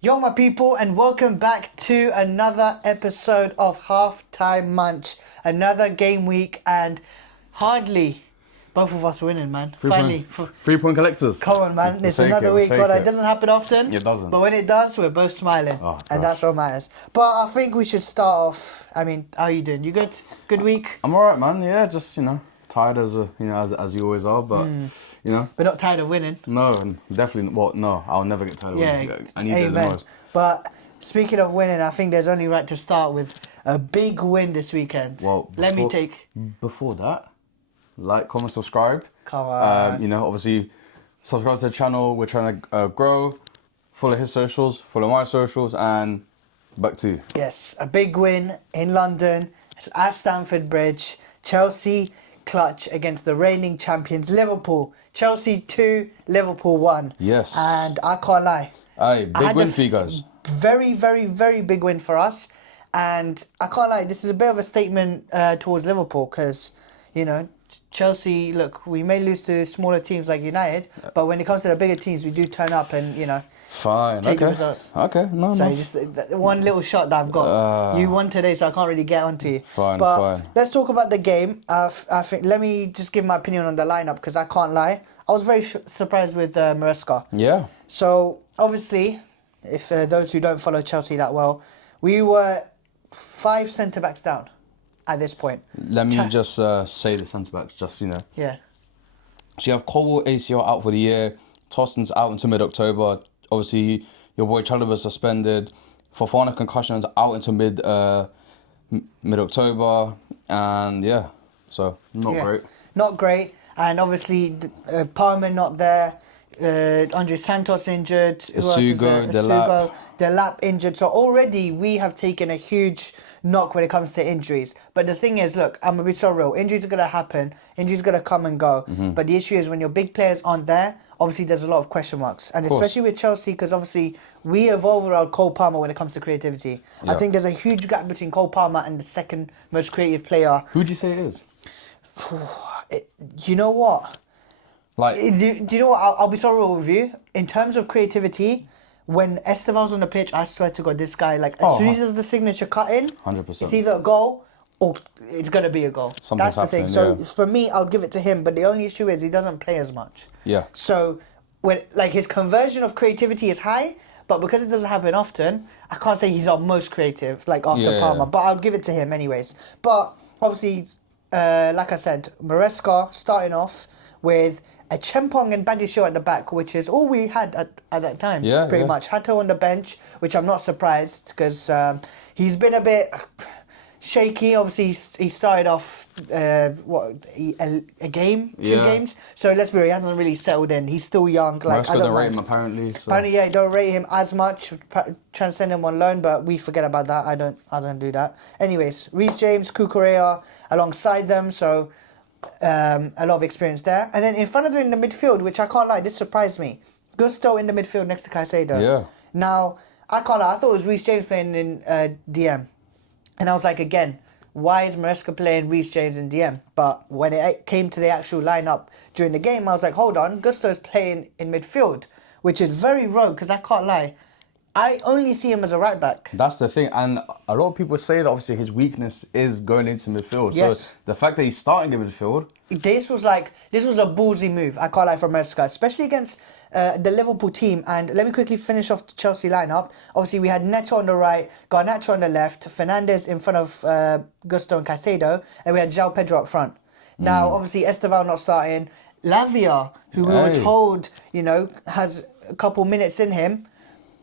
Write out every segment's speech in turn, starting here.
Yo, my people, and welcome back to another episode of Halftime Munch. Another game week, and hardly both of us winning, man. Finally. 3-point collectors. Come on, man. It's another week. God, it doesn't happen often. It doesn't. But when it does, we're both smiling. Oh, and that's what matters. But I think we should start off. I mean, how are you doing? You good? Good week? I'm alright, man. Yeah, just, tired as you always are, but, We're not tired of winning. No, and definitely, no, I'll never get tired of winning. I need it the most. But speaking of winning, I think there's only right to start with a big win this weekend. Well, before that, like, comment, subscribe. Come on. Obviously, subscribe to the channel. We're trying to grow. Follow his socials, follow my socials, and back to you. Yes, a big win in London. It's at Stamford Bridge. Chelsea clutch against the reigning champions Liverpool. Chelsea 2, Liverpool 1. Yes. And I can't lie. Aye, big win for you guys. Very, very, very big win for us. And I can't lie, this is a bit of a statement towards Liverpool because, Chelsea, look, we may lose to smaller teams like United, but when it comes to the bigger teams, we do turn up and, Fine, take okay. the results. Okay, no. Just one little shot that I've got. You won today, so I can't really get onto you. Fine. Let's talk about the game. I think. Let me just give my opinion on the lineup because I can't lie. I was very surprised with Maresca. Yeah. So obviously, if those who don't follow Chelsea that well, we were 5 centre backs down at this point. Let me just say the centre backs, Yeah. So you have Colwell ACL out for the year. Tostin's out until mid-October. Obviously, your boy Chalobah's suspended. Fofana concussions out until mid-October. And yeah, so not great. Not great. And obviously, Palmer not there. Andre Santos injured. Isugo, Delap injured. So already we have taken a huge knock when it comes to injuries. But the thing is, look, I'm going to be so real. Injuries are going to happen. Injuries are going to come and go. Mm-hmm. But the issue is when your big players aren't there, obviously there's a lot of question marks. And especially with Chelsea, because obviously we evolve around Cole Palmer when it comes to creativity. Yeah. I think there's a huge gap between Cole Palmer and the second most creative player. Who do you say it is? You know what? Like, Do you know what? I'll be so real with you. In terms of creativity, when Esteval's on the pitch, I swear to God, this guy, as soon as he does the signature cut in, 100%. It's either a goal or it's going to be a goal. That's the thing. So for me, I'll give it to him. But the only issue is he doesn't play as much. Yeah. So when his conversion of creativity is high, but because it doesn't happen often, I can't say he's our most creative, after Palmer. But I'll give it to him anyways. But obviously, like I said, Maresca starting off with a Chempong and Badisho at the back, which is all we had at that time, pretty much. Hato on the bench, which I'm not surprised because he's been a bit shaky. Obviously, he started off, a game, 2 games. So let's be real, he hasn't really settled in. He's still young. I don't rate him, apparently. So. Apparently, don't rate him as much. Trying to send him on loan, but we forget about that. I don't do that. Anyways, Reece James, Cucurella alongside them, so a lot of experience there. And then in front of them in the midfield, which I can't lie, this surprised me. Gusto in the midfield next to Caicedo. Yeah. Now, I can't lie, I thought it was Reece James playing in DM. And I was like, again, why is Maresca playing Reece James in DM? But when it came to the actual lineup during the game, I was like, hold on, Gusto's playing in midfield, which is very rogue because I can't lie. I only see him as a right back. That's the thing, and a lot of people say that obviously his weakness is going into midfield. Yes. So the fact that he's starting in midfield, this was a ballsy move. I can't lie, from Maresca, especially against the Liverpool team. And let me quickly finish off the Chelsea lineup. Obviously, we had Neto on the right, Garnacho on the left, Fernandes in front of Gusto and Caicedo, and we had João Pedro up front. Now, obviously, Esteval not starting. Lavia, who we were told, has a couple minutes in him,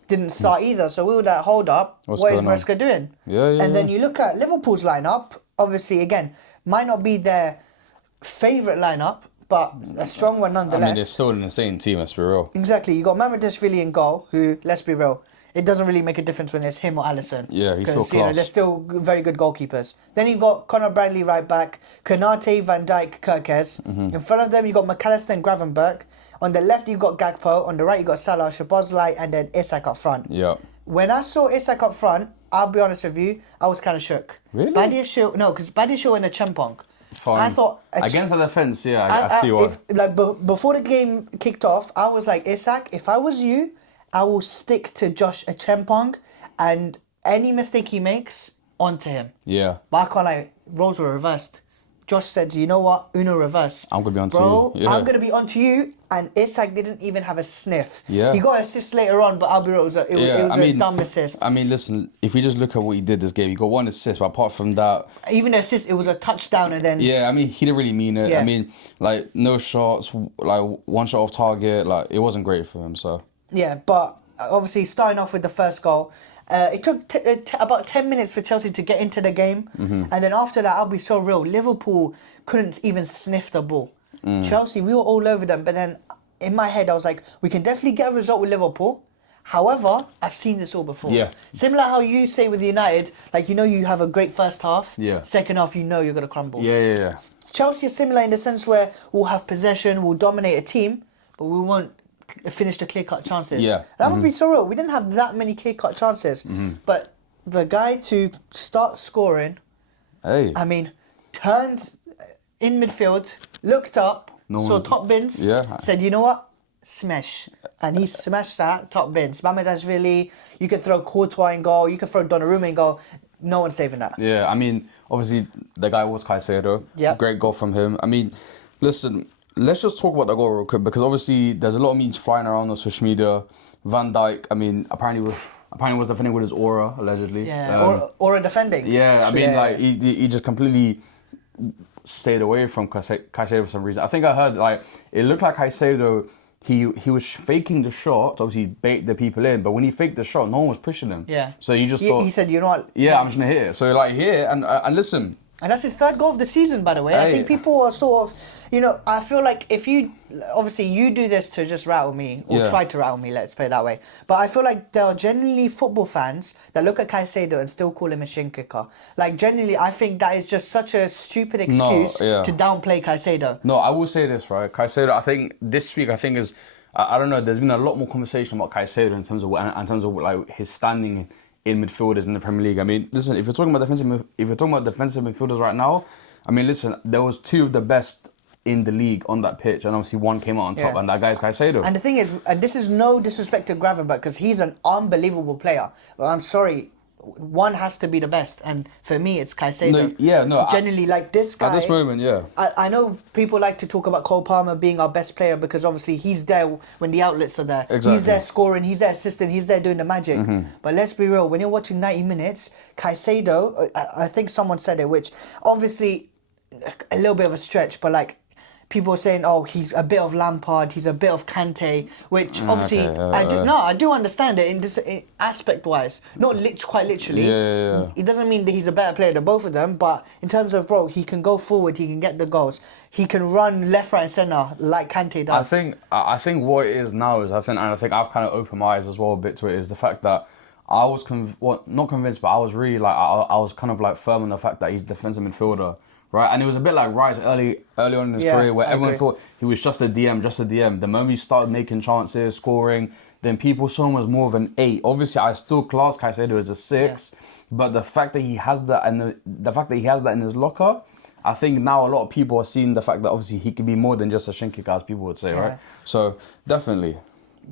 didn't start either. So we were like, hold up, what is Maresca doing? And then you look at Liverpool's lineup, obviously, again, might not be their favourite lineup, but a strong one nonetheless. I mean, they're still an insane team, let's be real. Exactly. You got Mamardashvili in goal, who, let's be real, it doesn't really make a difference when it's him or Alisson. Yeah, he's still class. They're still very good goalkeepers. Then you've got Conor Bradley right back, Konate, Van Dijk, Kirkes. In front of them, you've got McAllister and Gravenberch. On the left, you've got Gakpo. On the right, you've got Salah, Szoboszlai, and then Isak up front. Yeah. When I saw Isak up front, I'll be honest with you, I was kind of shook. Really? Because Badiashile and a Chempong. Fine. I thought against the defence, I see why. Before the game kicked off, I was like, Isak, if I was you I will stick to Josh Achempong, and any mistake he makes, onto him. Yeah. But I can't lie, roles were reversed. Josh said, you know what, Uno reverse. I'm going to be on to Bro, you. Yeah. I'm going to be on to you. And Isak didn't even have a sniff. Yeah. He got an assist later on, but I'll be real, it was a dumb assist. I mean, listen, if you just look at what he did this game, he got 1 assist, but apart from that... Even the assist, it was a touchdown and then... Yeah, I mean, he didn't really mean it. Yeah. I mean, like, no shots, like, 1 shot off target, like, it wasn't great for him, so... Yeah, but obviously starting off with the first goal, it took about 10 minutes for Chelsea to get into the game. And then after that, I'll be so real, Liverpool couldn't even sniff the ball. Chelsea, we were all over them, but then in my head, I was like, we can definitely get a result with Liverpool. However, I've seen this all before. Yeah. Similar how you say with United, like, you know, you have a great first half. Yeah. Second half, you know you're going to crumble. Yeah. Chelsea is similar in the sense where we'll have possession, we'll dominate a team, but we won't finish the clear-cut chances. Yeah. That would be so real. We didn't have that many clear-cut chances. But the guy to start scoring, Hey. I mean, turned in midfield, looked up, saw top bins, said, you know what? Smash. And he smashed that, top bins. Mamedashvili, you could throw Courtois in goal, you could throw Donnarumma in goal. No one's saving that. Yeah, I mean, obviously, the guy was Caicedo. Yep. Great goal from him. I mean, listen, let's just talk about the goal real quick, because obviously, there's a lot of memes flying around on social media. Van Dijk, I mean, apparently was defending with his aura, allegedly. Yeah, aura defending. Yeah, I mean, like, he just completely stayed away from Caicedo for some reason. I think I heard, like, it looked like Caicedo, he was faking the shot to obviously bait the people in, but when he faked the shot, no one was pushing him. Yeah. So you just thought... He said, you know what? Yeah, I'm just going to hit it. So, like, hit it and listen... And that's his 3rd goal of the season, by the way. I think people are sort of, you know, I feel like if you, obviously you do this to just rattle me, or try to rattle me, let's put it that way. But I feel like there are genuinely football fans that look at Caicedo and still call him a shin kicker. Like, genuinely, I think that is just such a stupid excuse to downplay Caicedo. No, I will say this, right? Caicedo, I think this week, is, I don't know, there's been a lot more conversation about Caicedo in terms of like his standing in midfielders in the Premier League. I mean, listen, if you're talking about defensive midfielders right now, I mean, listen, there was 2 of the best in the league on that pitch, and obviously one came out on top, and that guy's Caicedo. And the thing is, and this is no disrespect to Gravenberch, because he's an unbelievable player. But I'm sorry, one has to be the best, and for me, it's Caicedo. Genuinely, like this guy. At this moment, I know people like to talk about Cole Palmer being our best player because obviously he's there when the outlets are there. Exactly. He's there scoring, he's there assisting, he's there doing the magic. But let's be real, when you're watching 90 minutes, Caicedo, I think someone said it, which obviously a little bit of a stretch, but like, people are saying, oh, he's a bit of Lampard, he's a bit of Kante, which obviously I do understand it in this aspect-wise, not quite literally. It doesn't mean that he's a better player than both of them, but in terms of, bro, he can go forward, he can get the goals, he can run left, right, and centre like Kante does. I think what it is now is, I think I've kind of opened my eyes as well a bit to it, is the fact that I was not convinced, but I was really like, I was kind of like firm on the fact that he's a defensive midfielder. Right, and it was a bit like Rice early on in his career, where everyone thought he was just a DM. The moment he started making chances, scoring, then people saw him as more of an 8. Obviously, I still class Caicedo as a 6, but the fact that he has that and the fact that he has that in his locker, I think now a lot of people are seeing the fact that obviously he could be more than just a shin kicker, as people would say, right? So definitely.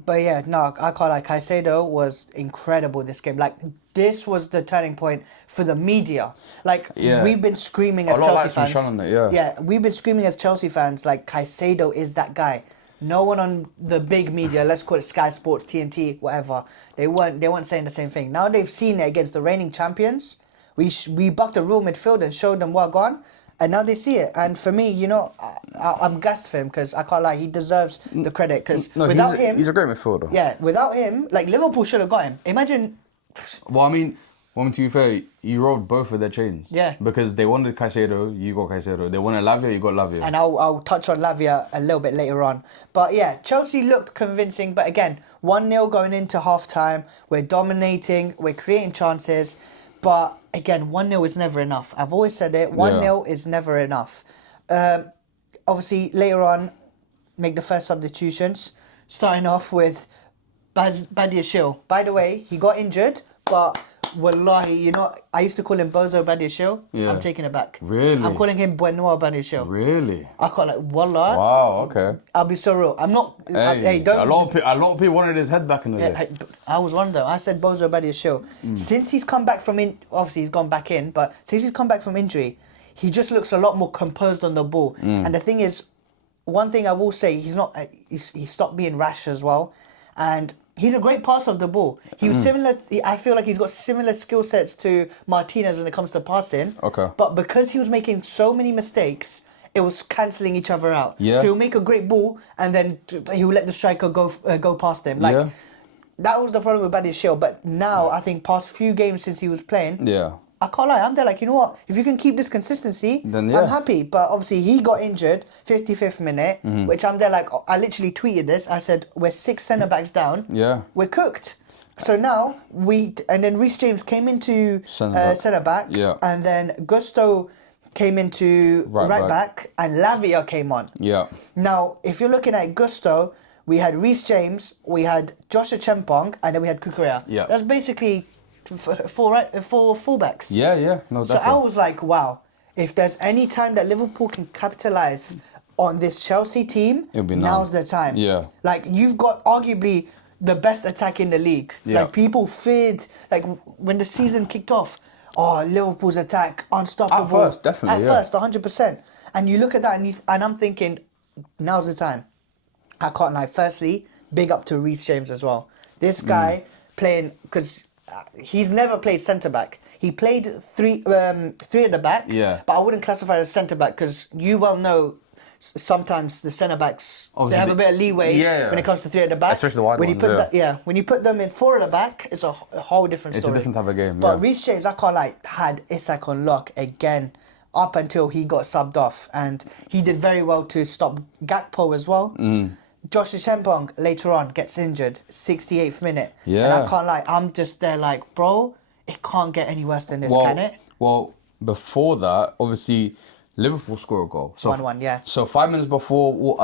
But yeah, no, I can't lie. Caicedo was incredible this game. Like, this was the turning point for the media. Like, we've been screaming as Chelsea fans. We've been screaming as Chelsea fans, like, Caicedo is that guy. No one on the big media, let's call it Sky Sports, TNT, whatever, they weren't saying the same thing. Now they've seen it against the reigning champions. We bucked a real midfield and showed them what gone. And now they see it. And for me, you know, I'm gassed for him because I can't lie, he deserves the credit. Because without him... He's a great midfielder. Yeah, without him, like, Liverpool should have got him. Imagine... Well, I mean, to be fair, you robbed both of their chains. Yeah. Because they wanted Caicedo, you got Caicedo. They wanted Lavia, you got Lavia. And I'll touch on Lavia a little bit later on. But yeah, Chelsea looked convincing. But again, 1-0 going into half-time. We're dominating. We're creating chances. But again, 1-0 is never enough. I've always said it. 1-0 is never enough. Obviously, later on, make the first substitutions. Starting off with Badiashile. By the way, he got injured, but Wallahi, you know, I used to call him Bozo Badiashil. Yeah. I'm taking it back. Really? I'm calling him Benoit Badiashil. Really? I call it Wallah. Wow. Okay. I'll be so real. I'm not. Hey, don't. a lot of people wanted his head back in the day. I was one of them. I said Bozo Badiashil. Since he's come back from obviously he's gone back in, but since he's come back from injury, he just looks a lot more composed on the ball. And the thing is, one thing I will say, he stopped being rash as well, and he's a great passer of the ball. He was similar. I feel like he's got similar skill sets to Martinez when it comes to passing. Okay. But because he was making so many mistakes, it was cancelling each other out. Yeah. So he'll make a great ball, and then he'll let the striker go past him. Like, Yeah. that was the problem with Badiashile. But now, I think past few games since he was playing, Yeah. I can't lie, I'm there like, you know what? If you can keep this consistency, Then yeah. I'm happy. But obviously, he got injured 55th minute, which I'm there like, I literally tweeted this. I said, we're 6 centre-backs down. Yeah. We're cooked. So now, and then Reece James came into centre-back. Yeah. And then Gusto came into right back, and Lavia came on. Yeah. Now, if you're looking at Gusto, we had Reece James, we had Joshua Chempong, and then we had Kukurea. Yeah. That's basically four fullbacks. Yeah. No, So definitely. I was like, wow, if there's any time that Liverpool can capitalise on this Chelsea team, It'll be now. now's the time. Yeah. Like, you've got arguably the best attack in the league. Yeah. Like, people feared, like, when the season kicked off, Liverpool's attack, unstoppable. At first, definitely, At first, 100%. And you look at that and I'm thinking, now's the time. I can't lie. Firstly, big up to Reece James as well. This guy playing, because he's never played centre-back. He played three at the back, but I wouldn't classify it as centre-back because you well know sometimes the centre-backs, they have a bit of leeway when it comes to 3 at the back. Especially the wide when ones, when you put them in 4 at the back, it's a whole different story. It's a different type of game, But Reece James, I can't lie, had Isak on lock again up until he got subbed off. And he did very well to stop Gakpo as well. Joshua Chempong later on gets injured, 68th minute. Yeah. And I can't lie, I'm just there like, bro, it can't get any worse than this, can it? Well, before that, obviously, Liverpool score a goal. So 1-1, yeah. So 5 minutes before,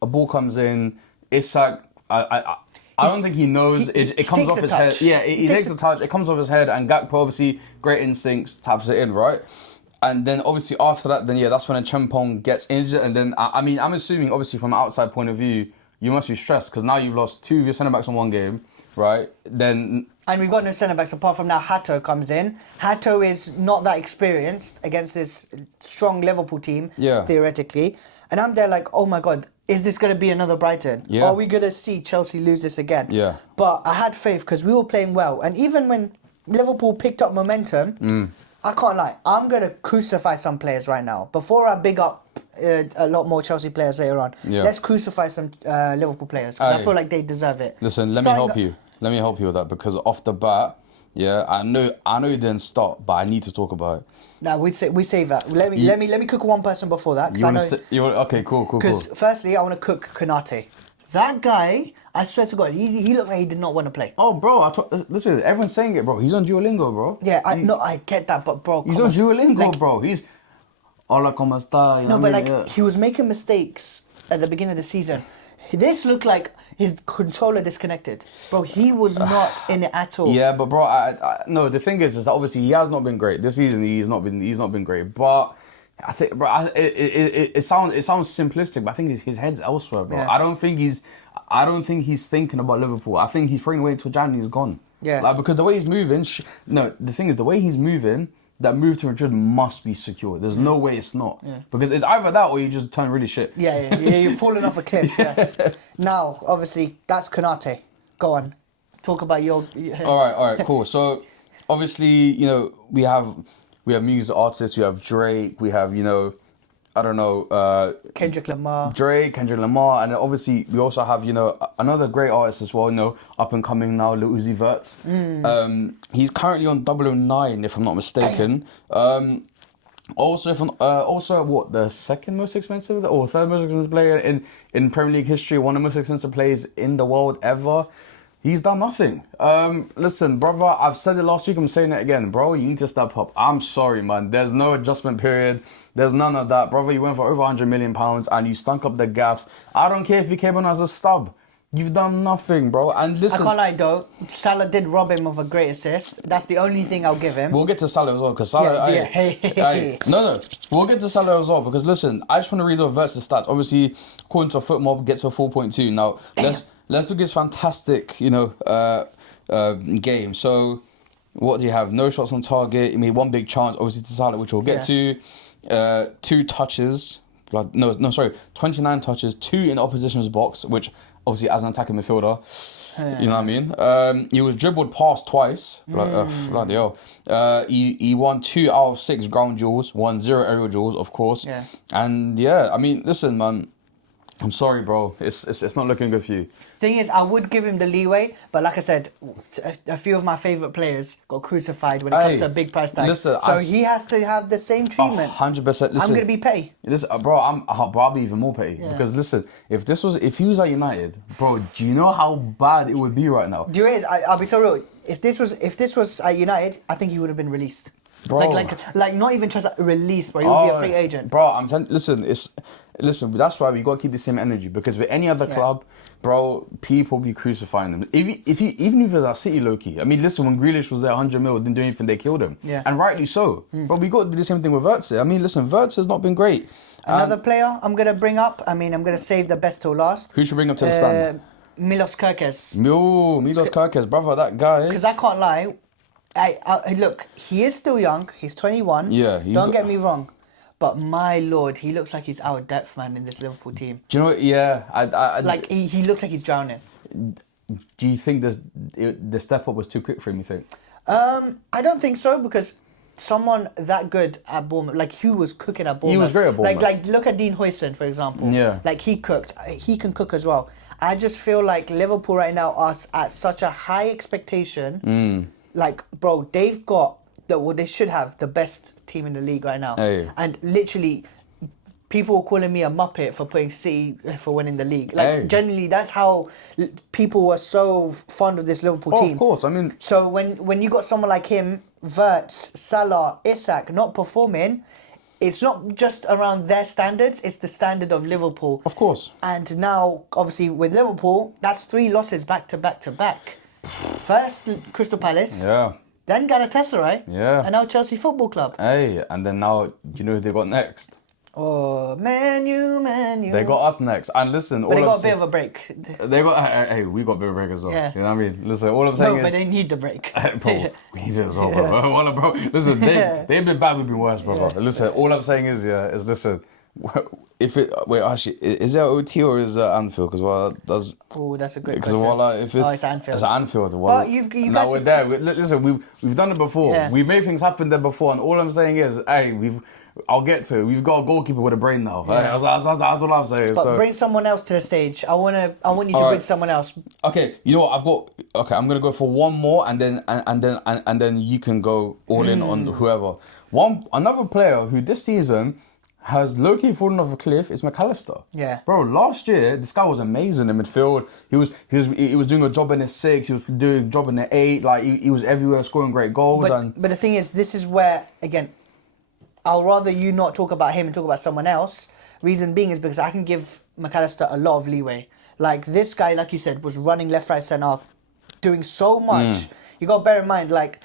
a ball comes in, Isak, I don't think he knows. It comes takes off a his touch. head. Yeah, he takes a touch. It comes off his head, and Gakpo, obviously, great instincts, taps it in, right? And then, obviously, after that, that's when Chempong gets injured. And then, I'm assuming, obviously, from an outside point of view, you must be stressed because now you've lost 2 of your centre-backs in one game, right? Then... And we've got no centre-backs apart from now Hato comes in. Hato is not that experienced against this strong Liverpool team, theoretically. And I'm there like, oh my God, is this going to be another Brighton? Yeah. Are we going to see Chelsea lose this again? Yeah. But I had faith because we were playing well. And even when Liverpool picked up momentum, I can't lie, I'm going to crucify some players right now. Before I big up a lot more Chelsea players later on, let's crucify some Liverpool players because I feel like they deserve it. Listen, let me help you. Let me help you with that because off the bat, I know you didn't start, but I need to talk about it. No, we save that. Let me cook one person before that because okay, cool. Because firstly, I want to cook Konate. That guy, I swear to God, he looked like he did not want to play. Oh, bro, listen, everyone's saying it, bro. He's on Duolingo, bro. Yeah, I get that, but bro, he's on Duolingo, bro. He's hola, ¿cómo está? No, but he was making mistakes at the beginning of the season. This looked like his controller disconnected. Bro, he was not in it at all. Yeah, but bro, no, the thing is that obviously he has not been great. This season he's not been great. But I think, bro, it sounds simplistic, but I think his head's elsewhere, bro. Yeah. I don't think he's thinking about Liverpool. I think he's probably waiting until January he's gone. Yeah. Like, because the way he's moving, the thing is, the way he's moving, that move to Madrid must be secure. There's no way it's not. Yeah. Because it's either that or you just turn really shit. Yeah, you're falling off a cliff. Yeah. Now, obviously, that's Konate. Go on. Talk about your... All right, cool. So, obviously, we have music artists, we have Drake, we have, Kendrick Lamar. Drake, Kendrick Lamar, and then obviously we also have, another great artist as well, up and coming now, Lil Uzi Vert's. He's currently on 009, if I'm not mistaken. Also, the second most expensive or third most expensive player in Premier League history, one of the most expensive players in the world ever. He's done nothing. Listen, brother, I've said it last week, I'm saying it again. Bro, you need to step up. I'm sorry, man. There's no adjustment period. There's none of that. Brother, you went for over £100 million and you stunk up the gaff. I don't care if you came on as a stub. You've done nothing, bro. And I listen, can't lie though, Salah did rob him of a great assist. That's the only thing I'll give him. we'll get to Salah as well, because Salah. No. We'll get to Salah as well, because listen, I just want to read off Verts' stats. Obviously, according to FootMob, gets a 4.2. Now, let's look at this fantastic, game. So, what do you have? No shots on target. I mean, one big chance, obviously, to Salah, which we'll get to. 2 touches. 29 touches, 2 in the opposition's box, which obviously as an attacking midfielder, you know what I mean? He was dribbled past twice. Bloody hell. He won 2 out of 6 ground duels, won 0 aerial duels, of course. Yeah. And yeah, I mean, listen, man, I'm sorry, bro. It's not looking good for you. Thing is, I would give him the leeway, but like I said, a few of my favourite players got crucified when it comes to a big price tag. Listen, so he has to have the same treatment. 100%. Listen, I'm gonna be petty. Listen, bro, I'll be even more petty because listen, if he was at United, bro, do you know how bad it would be right now? Do you know what it is? I'll be so real. If this was at United, I think he would have been released. Bro. Like not even just released, bro. He would be a free agent. Bro, I'm telling. Listen. That's why we gotta keep the same energy, because with any other club, bro, people be crucifying them. Even if it's at City, low-key. I mean, listen, when Grealish was there, 100 mil, didn't do anything, they killed him. Yeah. And rightly so. But we got to do the same thing with Verts. I mean, listen, Verts has not been great. Another player I'm gonna bring up. I mean, I'm gonna save the best till last. Who should bring up to the stand? Milos Kerkez. Milos Kerkez, brother, that guy. Because I can't lie. I look, he is still young. He's 21. Yeah. Don't get me wrong. But my lord, he looks like he's out of depth, man, in this Liverpool team. Do you know what? Yeah. Like, he looks like he's drowning. Do you think the step up was too quick for him, you think? I don't think so, because someone that good at Bournemouth, like he was cooking at Bournemouth. He was great at Bournemouth. Like look at Dean Huijsen, for example. Yeah. Like he cooked. He can cook as well. I just feel like Liverpool right now are at such a high expectation. Like, bro, they've got they should have the best team in the league right now. Hey. And literally, people were calling me a muppet for putting City for winning the league. Like, generally, that's how people were so fond of this Liverpool team. Of course, I mean. So when you got someone like him, Verts, Salah, Isak not performing, it's not just around their standards, it's the standard of Liverpool. Of course. And now, obviously, with Liverpool, that's 3 losses back to back to back. First, Crystal Palace. Yeah. Then Galatasaray. Yeah. And now Chelsea Football Club. Hey, and then now, do you know who they got next? Oh, Man U. They got us next. And listen, But they got a bit of a break. They got, hey, we got a bit of a break as well. Yeah. You know what I mean? Listen, all I'm saying No, is. but they need the break. Bro, we need it as well, bro. Listen, they've been bad, we've been worse, bro. Listen, all I'm saying is, listen, actually, is it OT or is it Anfield? Because that's. Oh, that's a great Because question. It's Anfield. It's Anfield. But you now guys. we're there. Listen, we've done it before. Yeah. We've made things happen there before, and all I'm saying is, hey, I'll get to it. We've got a goalkeeper with a brain now. Yeah. That's what I'm saying. But bring someone else to the stage. I want you to bring someone else. Okay, you know what? I'm gonna go for one more, and then you can go all in on whoever. Another player who this season has low-key fallen off a cliff is McAllister. Yeah. Bro, last year, this guy was amazing in midfield. He was doing a job in the 6, he was doing a job in the 8, like he was everywhere scoring great goals. But the thing is, this is where, again, I'll rather you not talk about him and talk about someone else. Reason being is because I can give McAllister a lot of leeway. Like, this guy, like you said, was running left, right, centre, doing so much. You got to bear in mind, like,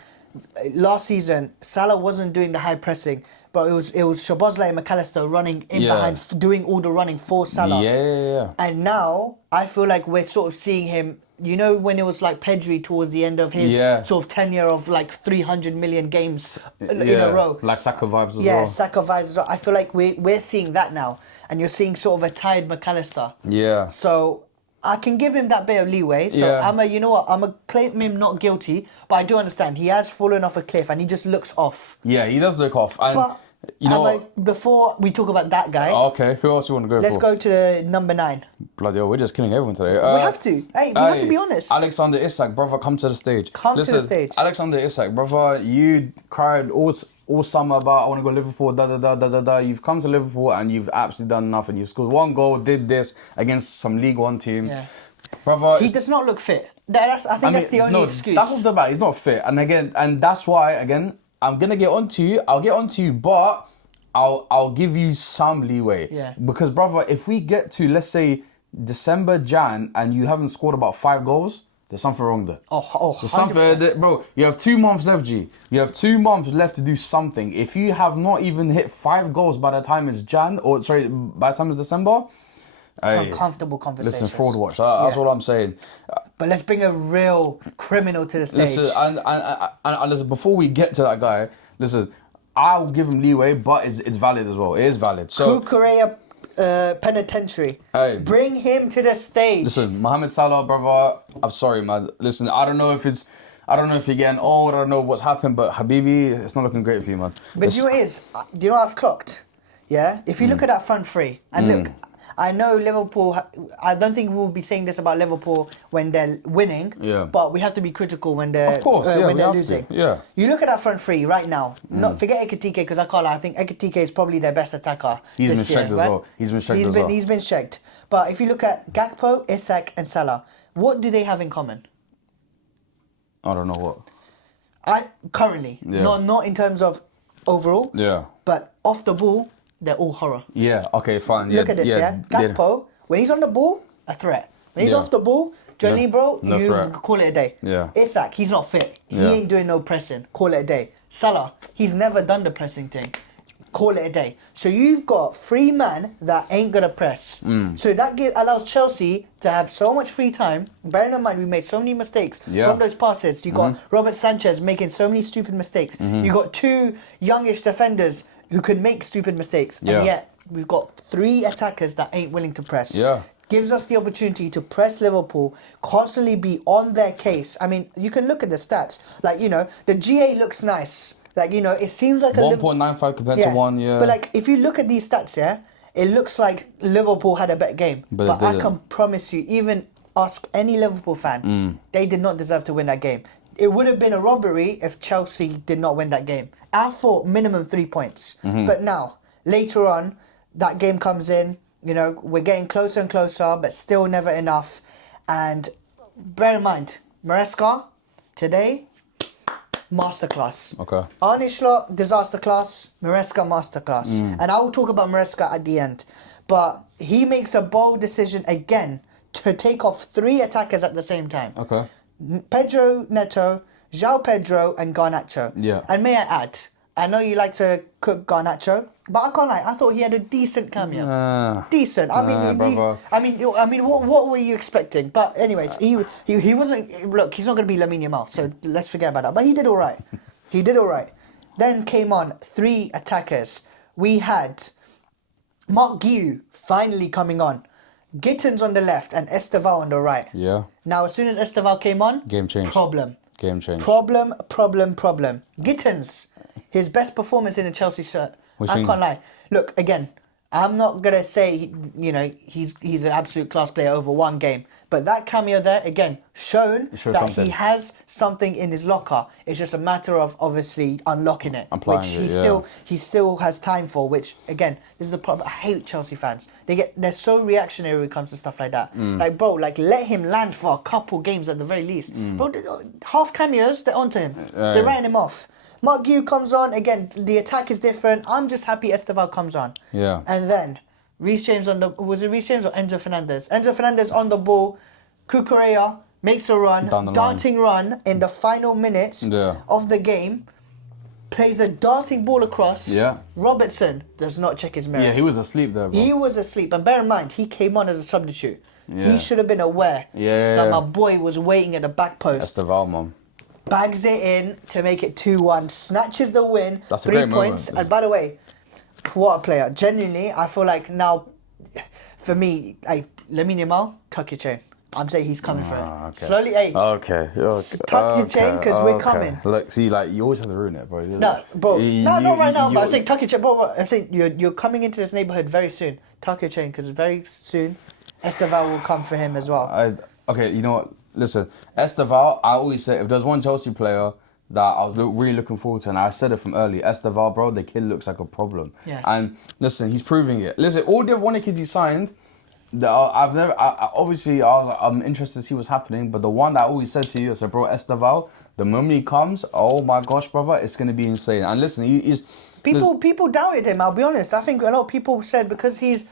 last season, Salah wasn't doing the high pressing, but it was Szoboszlai and McAllister running in behind, doing all the running for Salah. Yeah. And now, I feel like we're sort of seeing him, you know, when it was like Pedri towards the end of his sort of tenure of like 300 million games in a row. Like Saka vibes as well. Yeah, Saka vibes as well. I feel like we're seeing that now. And you're seeing sort of a tired McAllister. Yeah. So I can give him that bit of leeway. So I'm a claim him not guilty, but I do understand he has fallen off a cliff and he just looks off. Yeah, he does look off. And But you know, like, before we talk about that guy, okay, who else you want to go let's for? go to number 9. Bloody hell, we're just killing everyone today. We have to. Hey, we have to be honest. Alexander Isak, brother, come to the stage. To the stage. Alexander Isak, brother, you cried all summer about I want to go Liverpool, da. You've come to Liverpool and you've absolutely done nothing. You've scored 1 goal, did this against some League One team. Yeah. Brother, He does not look fit. I think that's the only excuse. That's off the bat. He's not fit, and that's why I'm gonna get onto you. I'll get onto you, but I'll give you some leeway. Yeah. Because brother, if we get to, let's say, December, Jan, and you haven't scored about 5 goals, there's something wrong there. There's something, bro, you have 2 months left, G. You have 2 months left to do something. If you have not even hit 5 goals by the time it's by the time it's December, uncomfortable conversations. Listen, fraud watch. That's what I'm saying. But let's bring a real criminal to the stage. Listen, and listen, before we get to that guy, listen, I'll give him leeway, but it's valid as well. It is valid. So Kukurea penitentiary. Hey. Bring him to the stage. Listen, Mohamed Salah, brother, I'm sorry, man. Listen, I don't know if you're getting old, I don't know what's happened, but Habibi, it's not looking great for you, man. But do you know what it is? Do you know what I've clocked? Yeah? If you look at that front three, and look, I know Liverpool, I don't think we'll be saying this about Liverpool when they're winning, but we have to be critical when they're, when they're losing. Yeah. You look at that front three right now, not forget Ekitike, because I can't lie, I think Ekitike is probably their best attacker. He's been checked as well. He's been checked. But if you look at Gakpo, Isak and Salah, what do they have in common? I don't know what. Currently, not in terms of overall, but off the ball, they're all horror. Yeah, okay, fine. Look at this, Gakpo, when he's on the ball, a threat. When he's off the ball, do you know what I mean, bro? No you threat. Call it a day. Yeah. Isak, he's not fit. He ain't doing no pressing. Call it a day. Salah, he's never done the pressing thing. Call it a day. So you've got 3 men that ain't gonna press. So that allows Chelsea to have so much free time. Bearing in mind we made so many mistakes from those passes. You got Robert Sanchez making so many stupid mistakes. You got 2 youngish defenders who can make stupid mistakes, and yet we've got 3 attackers that ain't willing to press. Gives us the opportunity to press Liverpool, constantly be on their case. I mean, you can look at the stats. Like, you know, the GA looks nice. Like, you know, it seems like 1.95 compared to 1, But like, if you look at these stats, it looks like Liverpool had a better game. But I can promise you, even ask any Liverpool fan, they did not deserve to win that game. It would have been a robbery if Chelsea did not win that game. I thought minimum 3 points. But now, later on, that game comes in, you know, we're getting closer and closer, but still never enough. And bear in mind, Maresca, today, masterclass. Okay. Arne Slot, disaster class. Maresca, masterclass. And I will talk about Maresca at the end. But he makes a bold decision again to take off 3 attackers at the same time. Okay. Pedro Neto, João Pedro and Garnacho. Yeah. And may I add, I know you like to cook Garnacho, but I can't lie, I thought he had a decent cameo. Decent. I mean, what were you expecting? But anyways, he wasn't. Look, he's not going to be Lamine Yamal, so let's forget about that. But he did all right. Then came on 3 attackers. We had Mark Guiu finally coming on. Gittins on the left and Esteval on the right. Yeah. Now, as soon as Esteval came on, game change. Game change. Problem. Gittins, his best performance in a Chelsea shirt. I can't lie. Look, again, I'm not going to say, you know, he's an absolute class player over 1 game. But that cameo there, again, shown that something. He has something in his locker. It's just a matter of obviously unlocking it. He still has time for, which, again, this is the problem. I hate Chelsea fans. They're so reactionary when it comes to stuff like that. Like, bro, let him land for a couple games at the very least. Bro, half cameos, they're onto him. They're writing him off. Mark Guiu comes on, again, the attack is different. I'm just happy Esteval comes on. Yeah. And then, Reece James was it Reece James or Enzo Fernandez? Enzo Fernandez on the ball, Kukurea makes a run, darting run in the final minutes of the game, plays a darting ball across. Yeah. Robertson does not check his mirrors. Yeah, he was asleep there, bro. He was asleep, and bear in mind, he came on as a substitute. He should have been aware that my boy was waiting at the back post. Esteval, man. Bags it in to make it 2-1, snatches the win, That's 3 a great points. Moment. And by the way, what a player. Genuinely, I feel like now, for me, Lamine Yamal, tuck your chain. I'm saying he's coming for it. Okay. Slowly, Okay. Tuck your chain, because we're coming. Look, see, like, you always have to ruin it, bro. No, bro. Not right now, but I'm saying tuck your chain. Bro, I'm saying you're coming into this neighborhood very soon. Tuck your chain, because very soon, Esteval will come for him as well. Okay, you know what? Listen, Esteval, I always say, if there's one Chelsea player that I was really looking forward to, and I said it from early, Esteval, bro, the kid looks like a problem. Yeah. And listen, he's proving it. Listen, all the other kids he signed, I'm interested to see what's happening, but the one that I always said to you, I said, bro, Esteval, the moment he comes, oh my gosh, brother, it's going to be insane. And listen, People doubted him, I'll be honest. I think a lot of people said because he's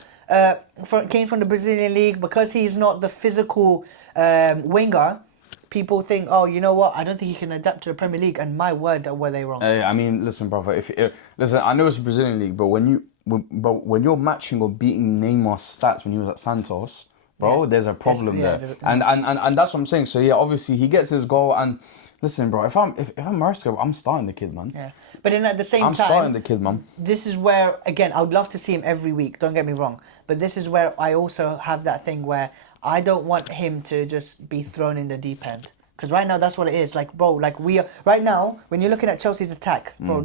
came from the Brazilian league, because he's not the physical winger, people think, oh, you know what? I don't think he can adapt to the Premier League. And my word, were they wrong? Hey, I mean, listen, brother. Listen, I know it's a Brazilian league, but when you're matching or beating Neymar's stats when he was at Santos, bro, there's a problem there. And that's what I'm saying. So yeah, obviously he gets his goal. And listen, bro, if I'm Maresca, I'm starting the kid, man. Yeah. But then at the same I'm time, starting the kid, man. This is where, again, I would love to see him every week. Don't get me wrong. But this is where I also have that thing where I don't want him to just be thrown in the deep end. Because right now, that's what it is. Like, bro, like we are right now. When you're looking at Chelsea's attack, bro,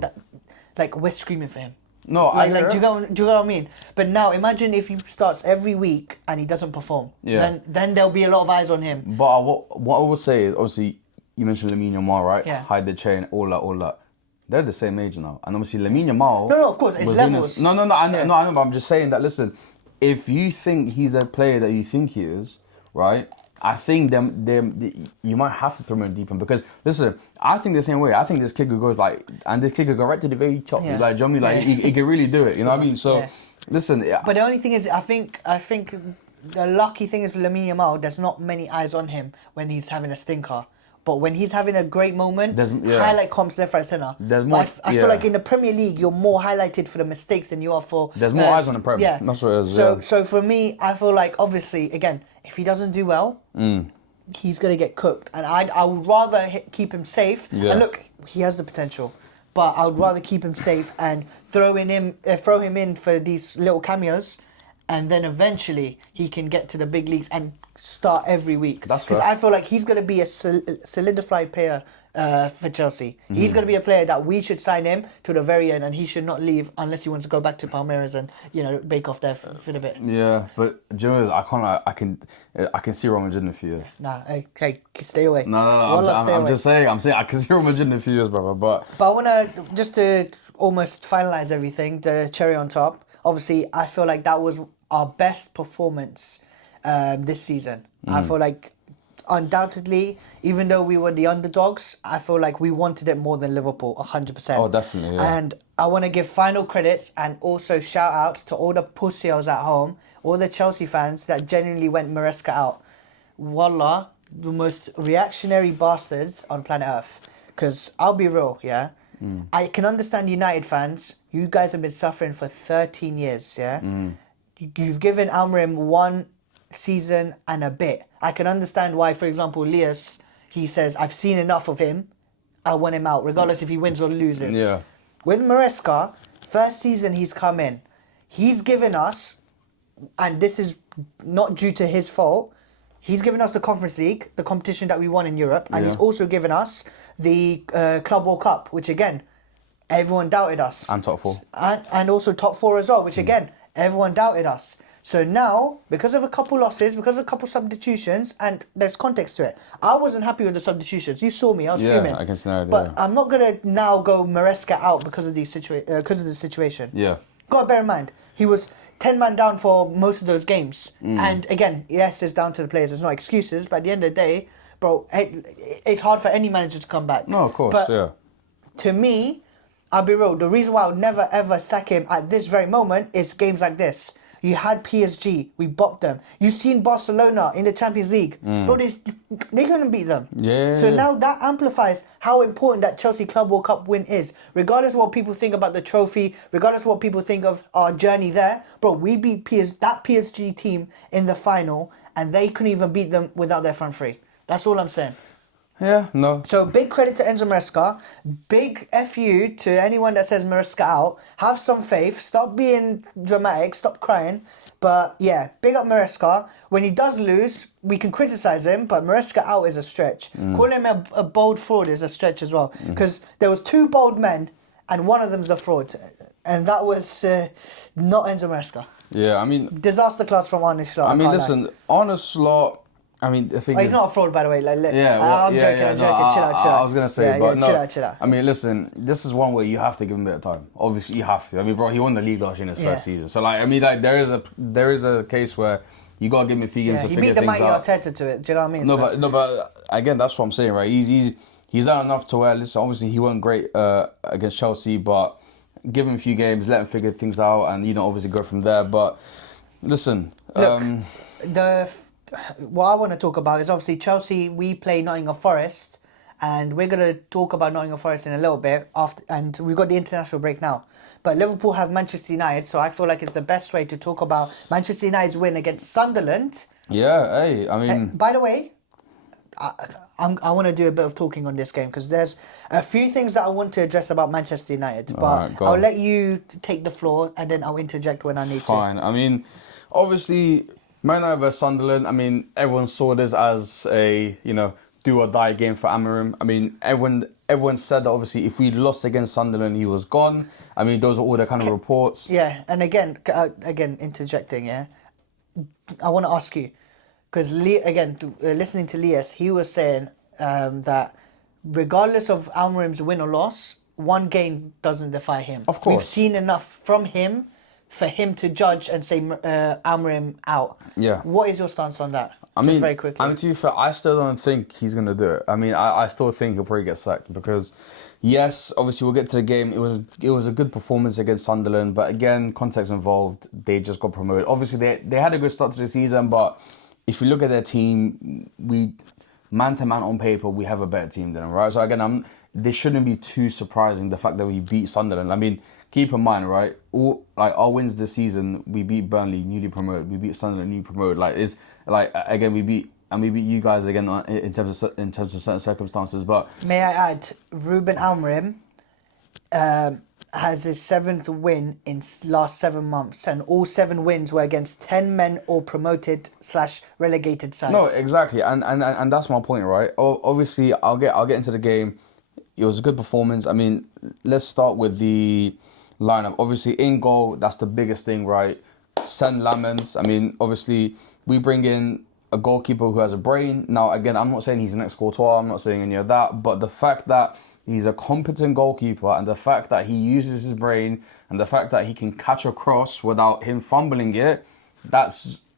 like we're screaming for him. No, like, do you get what I mean? But now, imagine if he starts every week and he doesn't perform. Yeah. Then there'll be a lot of eyes on him. But what I will say is, obviously, you mentioned Lamine Yamal, right? Yeah. Hide the chain, all that. They're the same age now, and obviously Lamine Yamal. No, of course, it's levels. I know, but I'm just saying that. Listen, if you think he's a player that you think he is, right? I think you might have to throw him in deep end, because listen, I think the same way. I think this kid could go this kid could go right to the very top. Yeah. Like, do you know what I mean? Like he can really do it. You know what I mean? So listen. But the only thing is, I think the lucky thing is with Lamine Yamal, there's not many eyes on him when he's having a stinker. But when he's having a great moment, highlight comps left, right, centre. There's more. I feel like in the Premier League, you're more highlighted for the mistakes than you are for. There's more eyes on the Premier. Yeah, that's what it is. So for me, I feel like, obviously, again, if he doesn't do well, he's gonna get cooked, and I would rather keep him safe. Yeah. And look, he has the potential, but I would rather keep him safe and throw him in for these little cameos, and then eventually he can get to the big leagues and start every week. That's because I feel like he's going to be a solidified player for Chelsea. He's going to be a player that we should sign him to the very end, and he should not leave unless he wants to go back to Palmeiras and bake off there for a bit. Yeah, but do you know what, I can see Real Madrid in a few years. Nah, hey, stay away. No. I'm just saying. I can see Real Madrid in a few years, brother. But I want to just to almost finalize everything. The cherry on top. Obviously, I feel like that was our best performance this season. I feel like, undoubtedly, even though we were the underdogs, I feel like we wanted it more than Liverpool, 100%. Oh, definitely, yeah. And I want to give final credits and also shout outs to all the pussios at home, all the Chelsea fans that genuinely went Maresca out. Wallah, the most reactionary bastards on planet Earth. Because I'll be real, yeah? I can understand United fans. You guys have been suffering for 13 years, yeah? You've given Almiron one season and a bit. I can understand why, for example, Lias, he says, I've seen enough of him. I want him out, regardless if he wins or loses. yeah, With Maresca, first season he's come in. He's given us, and this is not due to his fault, he's given us the Conference League, the competition that we won in Europe, and he's also given us the Club World Cup, which again, everyone doubted us. and top four. And also top four as well, which again, everyone doubted us. So now, because of a couple losses, because of a couple substitutions, and there's context to it, I wasn't happy with the substitutions. You saw me, I was fuming. I can see that. But I'm not going to now go Maresca out because of the situation. Yeah. Got to bear in mind, he was 10 man down for most of those games. And again, yes, it's down to the players. There's no excuses. But at the end of the day, bro, it's hard for any manager to come back. No, of course, but to me, I'll be real, the reason why I would never ever sack him at this very moment is games like this. You had PSG, we bopped them. You've seen Barcelona in the Champions League. Bro, they couldn't beat them. Yeah. So now that amplifies how important that Chelsea Club World Cup win is. Regardless of what people think about the trophy, regardless of what people think of our journey there, bro, we beat that PSG team in the final, and they couldn't even beat them without their front three. That's all I'm saying. Yeah, no. So big credit to Enzo Maresca. Big FU to anyone that says Maresca out. Have some faith. Stop being dramatic. Stop crying. But yeah, big up Maresca. When he does lose, we can criticize him, but Maresca out is a stretch. Calling him a bold fraud is a stretch as well. Because there was two bold men, and one of them's a fraud. And that was not Enzo Maresca. Yeah, I mean... Disaster class from Arne Slot. I mean, listen, Arne Slot... I mean, the thing is... he's not a fraud, by the way. I'm joking. Chill out. I was going to say, but no. Chill out. I mean, listen, this is one where you have to give him a bit of time. Obviously, you have to. I mean, bro, he won the league last year in his first season. So, like, I mean, like, there is a case where you got to give him a few games to figure things out. He beat the mighty Arteta to it. Do you know what I mean? But again, that's what I'm saying, right? He's done enough to where, listen, obviously, he wasn't great against Chelsea, but give him a few games, let him figure things out, and, obviously go from there. But... Listen, Look, what I want to talk about is obviously Chelsea. We play Nottingham Forest, and we're gonna talk about Nottingham Forest in a little bit after. And we've got the international break now. But Liverpool have Manchester United, so I feel like it's the best way to talk about Manchester United's win against Sunderland. yeah, hey, I mean, By the way, I want to do a bit of talking on this game because there's a few things that I want to address about Manchester United. But Alright, go I'll on. let you take the floor and then I'll interject when I need to. fine. I mean, obviously, Man Utd versus Sunderland. I mean, everyone saw this as a do or die game for Amarim. I mean, everyone said that obviously if we lost against Sunderland, he was gone. I mean, those are all the kind of reports. Yeah, and again, interjecting. Yeah, I want to ask you because listening to Lias, he was saying that regardless of Almarim's win or loss, one game doesn't defy him. Of course. We've seen enough from him for him to judge and say Almarim out. Yeah. What is your stance on that? I Just mean, very quickly. I mean, to be fair, I still don't think he's going to do it. I mean, I still think he'll probably get sacked because, yes, obviously we'll get to the game. It was a good performance against Sunderland, but again, context involved, they just got promoted. Obviously, they had a good start to the season, but if you look at their team, man to man on paper, we have a better team than them, right? So again, this shouldn't be too surprising, the fact that we beat Sunderland. I mean, keep in mind, right? Our wins this season, we beat Burnley, newly promoted. We beat Sunderland, newly promoted. Again, we beat you guys again in terms of certain circumstances. But may I add, Ruben Almarim has his 7th win in last 7 months, and all 7 wins were against 10 men or promoted/relegated sides. no, exactly, and that's my point, right? Obviously, I'll get into the game. It was a good performance. I mean, let's start with the lineup. Obviously, in goal, that's the biggest thing, right? Send Lamens. I mean, obviously, we bring in a goalkeeper who has a brain. Now, again, I'm not saying he's an ex-Courtois. I'm not saying any of that. But the fact that he's a competent goalkeeper and the fact that he uses his brain and the fact that he can catch a cross without him fumbling it,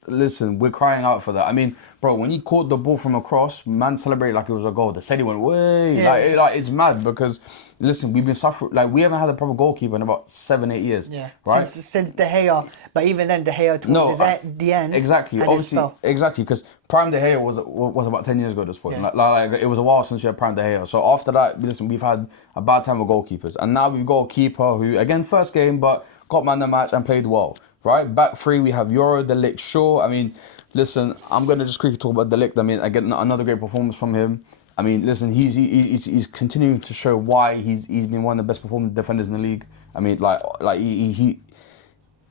listen, we're crying out for that. I mean, bro, when he caught the ball from across, man celebrated like it was a goal. They said he went way. Yeah. It's mad because, listen, we've been suffering. Like, we haven't had a proper goalkeeper in about 7-8 years. Yeah, right? Since De Gea, but even then De Gea towards the end. Exactly, and obviously, exactly, because Prime De Gea was about 10 years ago at this point. Yeah. Like, it was a while since we had Prime De Gea. So after that, listen, we've had a bad time with goalkeepers, and now we've got a keeper who, again, first game, but got man of the match and played well. Right, back three we have Euro, De Ligt, Shaw. I mean, listen, I'm gonna just quickly talk about De Ligt. I mean, again, another great performance from him. I mean, listen, he's continuing to show why he's been one of the best performing defenders in the league. I mean,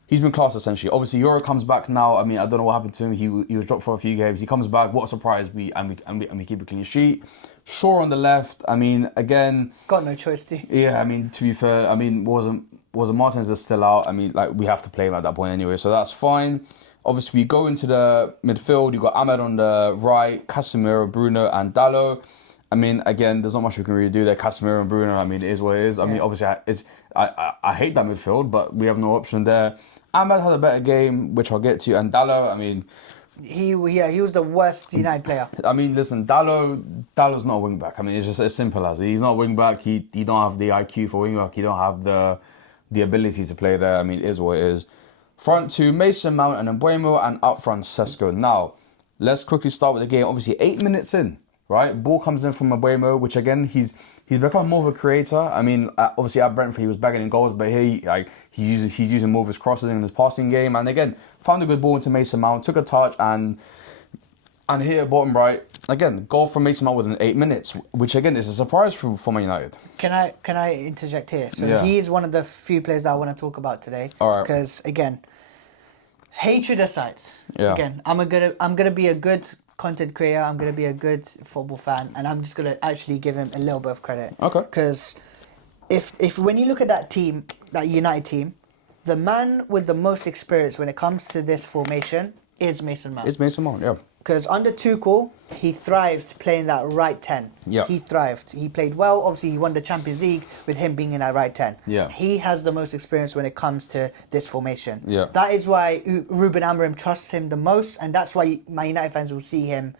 he's been class essentially. Obviously, Euro comes back now. I mean, I don't know what happened to him. He was dropped for a few games. He comes back. What a surprise! We keep a clean sheet. Shaw on the left. I mean, again, got no choice to. Yeah, I mean, to be fair, I mean, wasn't Martinez is still out? I mean, like, we have to play him at that point anyway, so that's fine. Obviously, we go into the midfield. You got Ahmed on the right, Casemiro, Bruno, and Dallo. I mean, again, there's not much we can really do there. Casemiro and Bruno, I mean, it is what it is. I mean, obviously, I hate that midfield, but we have no option there. Ahmed had a better game, which I'll get to, and Dallo, I mean, he was the worst United player. I mean, listen, Dallo's not a wing back. I mean, it's just as simple as he's not a wing back. He don't have the IQ for wing back. He don't have the ability to play there. I mean, it is what it is. Front two, Mason Mount and Mbeumo, and up front, Sesko. Now, let's quickly start with the game. Obviously, 8 minutes in, right? Ball comes in from Mbeumo, which again, he's become more of a creator. I mean, obviously at Brentford, he was bagging in goals, but here, he's using more of his crosses in his passing game. And again, found a good ball into Mason Mount, took a touch, and here, bottom right, again, goal from Mason Mount within 8 minutes, which again is a surprise for Man United. Can I interject here? So Yeah. he is one of the few players that I want to talk about today. All right. Because again, hatred aside, Yeah. again, I'm gonna be a good content creator. I'm gonna be a good football fan, and I'm just gonna actually give him a little bit of credit. Okay. Because if when you look at that team, that United team, the man with the most experience when it comes to this formation is Mason Mount. It's Mason Mount, yeah. Because under Tuchel, he thrived playing that right 10. Yeah. He thrived. He played well. Obviously, he won the Champions League with him being in that right 10. Yeah. He has the most experience when it comes to this formation. Yeah. That is why Ruben Amorim trusts him the most, and that's why my United fans will see him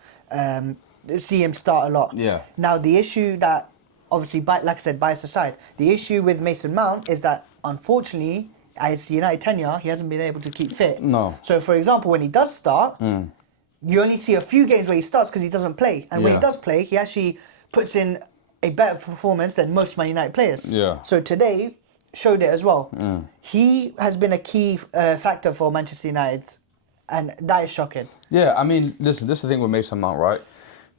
start a lot. Yeah. Now, the issue that, obviously, like I said, bias aside, the issue with Mason Mount is that, unfortunately, as United tenure, he hasn't been able to keep fit. No. So, for example, when he does start, you only see a few games where he starts because he doesn't play. And when he does play, he actually puts in a better performance than most Man United players. Yeah. So today showed it as well. He has been a key factor for Manchester United, and that is shocking. Yeah, I mean, listen, this is the thing with Mason Mount, right?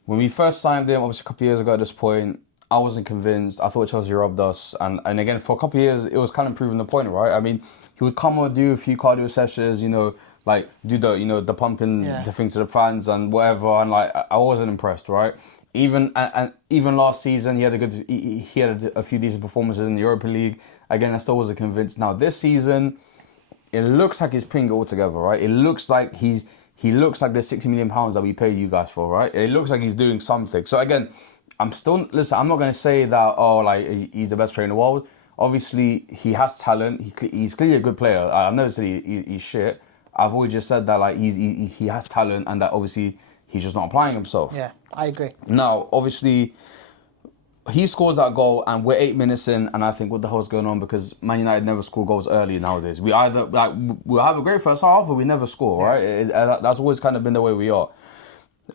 When we first signed him, obviously a couple of years ago at this point, I wasn't convinced. I thought Chelsea robbed us. And again, for a couple of years, it was kind of proving the point, right? I mean, he would come and do a few cardio sessions, like do the pumping, the thing to the fans and whatever. And like, I wasn't impressed, right? Even last season, he had a few decent performances in the Europa League. Again, I still wasn't convinced. Now, this season, it looks like he's putting it all together, right? It looks like he looks like the £60 million that we paid you guys for, right? It looks like he's doing something. So again, I'm not going to say that, he's the best player in the world. Obviously, he has talent. He's clearly a good player. I've never said he's shit. I've always just said that, he has talent and that obviously he's just not applying himself. Yeah, I agree. Now, obviously, he scores that goal and we're 8 minutes in and I think, what the hell's going on? Because Man United never score goals early nowadays. We'll have a great first half, but we never score, right? That's always kind of been the way we are.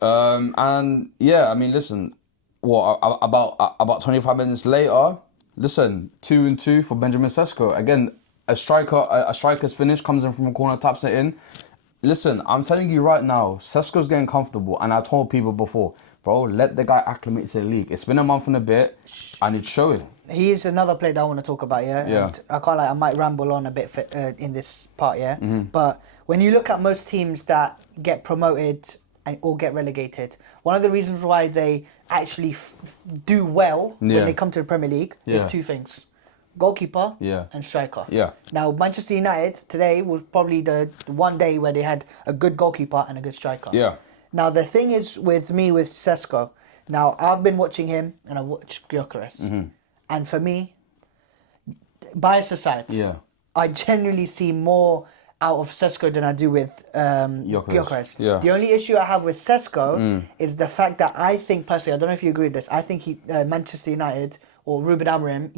And yeah, I mean, listen, about 25 minutes later, listen, 2-2 for Benjamin Sesko. Again, a striker's finish, comes in from a corner, taps it in. Listen, I'm telling you right now, Sesko's getting comfortable, and I told people before, bro, let the guy acclimate to the league. It's been a month and a bit, and it's showing. He is another player that I want to talk about, yeah? And I can't I might ramble on a bit in this part, yeah? But when you look at most teams that get promoted or get relegated, one of the reasons why they actually do well when they come to the Premier League is two things. Goalkeeper and striker. Yeah. Now, Manchester United today was probably the one day where they had a good goalkeeper and a good striker. Yeah. Now, the thing is with Sesko, now I've been watching him and I watched Gyökeres. And for me, bias aside, I genuinely see more out of Sesko than I do with Gyökeres. Yeah. The only issue I have with Sesko is the fact that I think, personally, I don't know if you agree with this, I think Manchester United or Ruben Amorim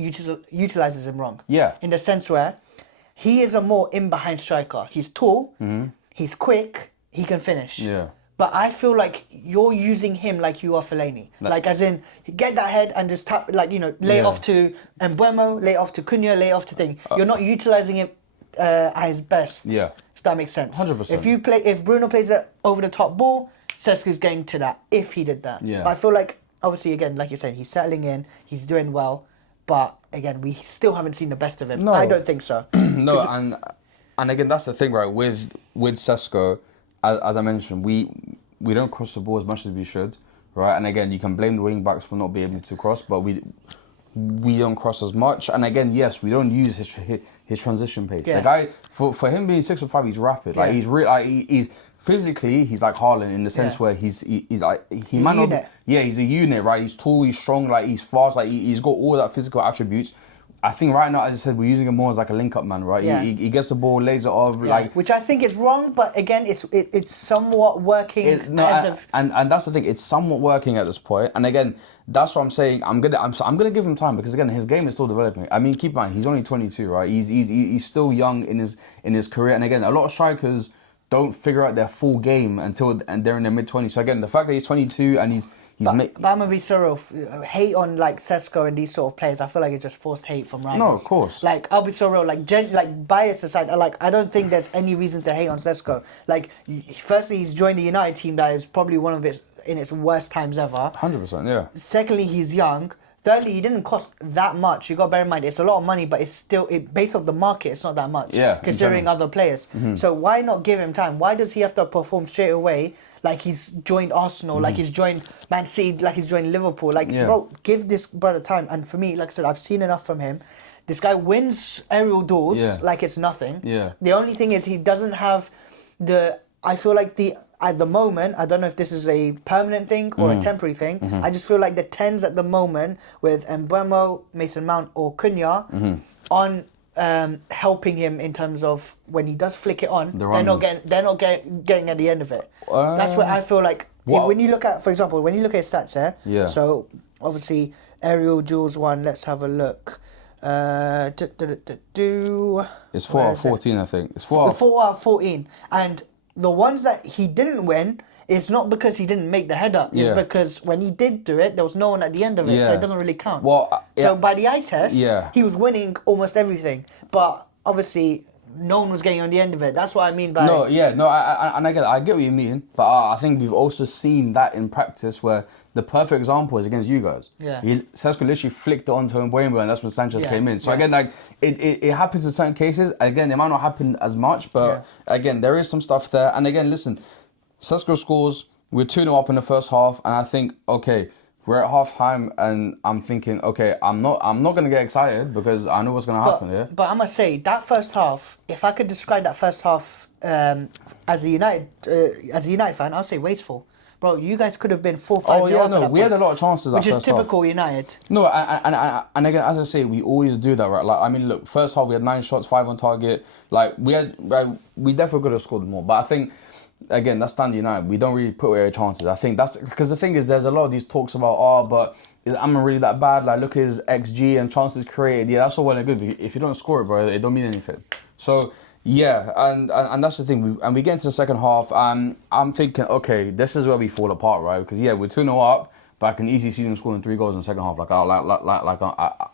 utilises him wrong. Yeah. In the sense where he is a more in-behind striker. He's tall, he's quick, he can finish. Yeah. But I feel like you're using him like you are Fellaini. Like as in, get that head and just tap, lay it off to Mbeumo, lay it off to Cunha, lay it off to thing. You're not utilising him at his best. Yeah. If that makes sense. 100%. If Bruno plays an over-the-top ball, Sesko's getting to that, if he did that. Yeah. But I feel like, obviously, again, like you're saying, he's settling in, he's doing well, but again, we still haven't seen the best of him. No. I don't think so. No, and again, that's the thing, right? With Sesko, as I mentioned, we don't cross the ball as much as we should, right? And again, you can blame the wing backs for not being able to cross, but we don't cross as much. And again, yes, we don't use his transition pace. Yeah. The guy, for him being 6'5", he's rapid. Like he's physically, he's like Haaland in the sense where he's might not be, he's a unit, right? He's tall, he's strong, like he's fast, like he's got all that physical attributes. I think right now, as I said, we're using him more as like a link-up man, right? Yeah. He gets the ball, lays it off, which I think is wrong, but again, it's somewhat working. And that's the thing, it's somewhat working at this point. And again, that's what I'm saying. I'm gonna give him time because again, his game is still developing. I mean, keep in mind, he's only 22, right? He's still young in his career. And again, a lot of strikers don't figure out their full game until they're in their mid-20s. So again, the fact that he's 22 and but I'm gonna be so real. Hate on Sesko and these sort of players. I feel like it's just forced hate from rivals. No, of course. I'll be so real. Bias aside, I don't think there's any reason to hate on Sesko. Firstly, he's joined the United team that is probably one of its worst times ever. 100%, yeah. Secondly, he's young. Thirdly, he didn't cost that much. You got to bear in mind, it's a lot of money, but it's still, based off the market, it's not that much. Yeah, considering other players. Mm-hmm. So why not give him time? Why does he have to perform straight away like he's joined Arsenal, like he's joined Man City, like he's joined Liverpool? Bro, give this brother time. And for me, like I said, I've seen enough from him. This guy wins aerial duels like it's nothing. Yeah. The only thing is he doesn't have at the moment, I don't know if this is a permanent thing or a temporary thing. Mm-hmm. I just feel like the 10s at the moment with Mbeumo, Mason Mount or Cunha on helping him in terms of when he does flick it on, they're not getting at the end of it. That's where I feel like when you look at, for example, when you look at his stats here. Yeah. So obviously aerial duels one. Let's have a look. It's 4 out of 14, I think. It's 4 out of 4 out of 14. And the ones that he didn't win, it's not because he didn't make the header. It's because when he did do it, there was no one at the end of it. So it doesn't really count. Well, so by the eye test, he was winning almost everything. But obviously, no one was getting on the end of it. That's what I mean by... I get what you mean. But I think we've also seen that in practice where the perfect example is against you guys. Yeah. Sesko literally flicked it onto Mbeumo and that's when Sanchez came in. So again, like it happens in certain cases. Again, it might not happen as much, but again, there is some stuff there. And again, listen, Sesko scores, we're 2-0 up in the first half, and I think, okay, we're at half time and I'm thinking, okay, I'm not gonna get excited because I know what's gonna happen here. But I must say, that first half, if I could describe that first half as a United fan, I'll say wasteful. Bro, you guys could have been 4-5. Oh yeah, no, we had a lot of chances. Which is typical United. No, and again, as I say, we always do that, right? Like, I mean, look, first half we had 9 shots, 5 on target. Like we definitely could have scored more, but I think. Again, that's Stand United. We don't really put away our chances. I think that's because the thing is, there's a lot of these talks about, but is Amman really that bad? Like, look at his XG and chances created. Yeah, that's all well and good. If you don't score it, bro, it don't mean anything. So yeah, and that's the thing. We get into the second half, and I'm thinking, okay, this is where we fall apart, right? Because we're 2-0 up, but I can easily see them scoring 3 goals in the second half.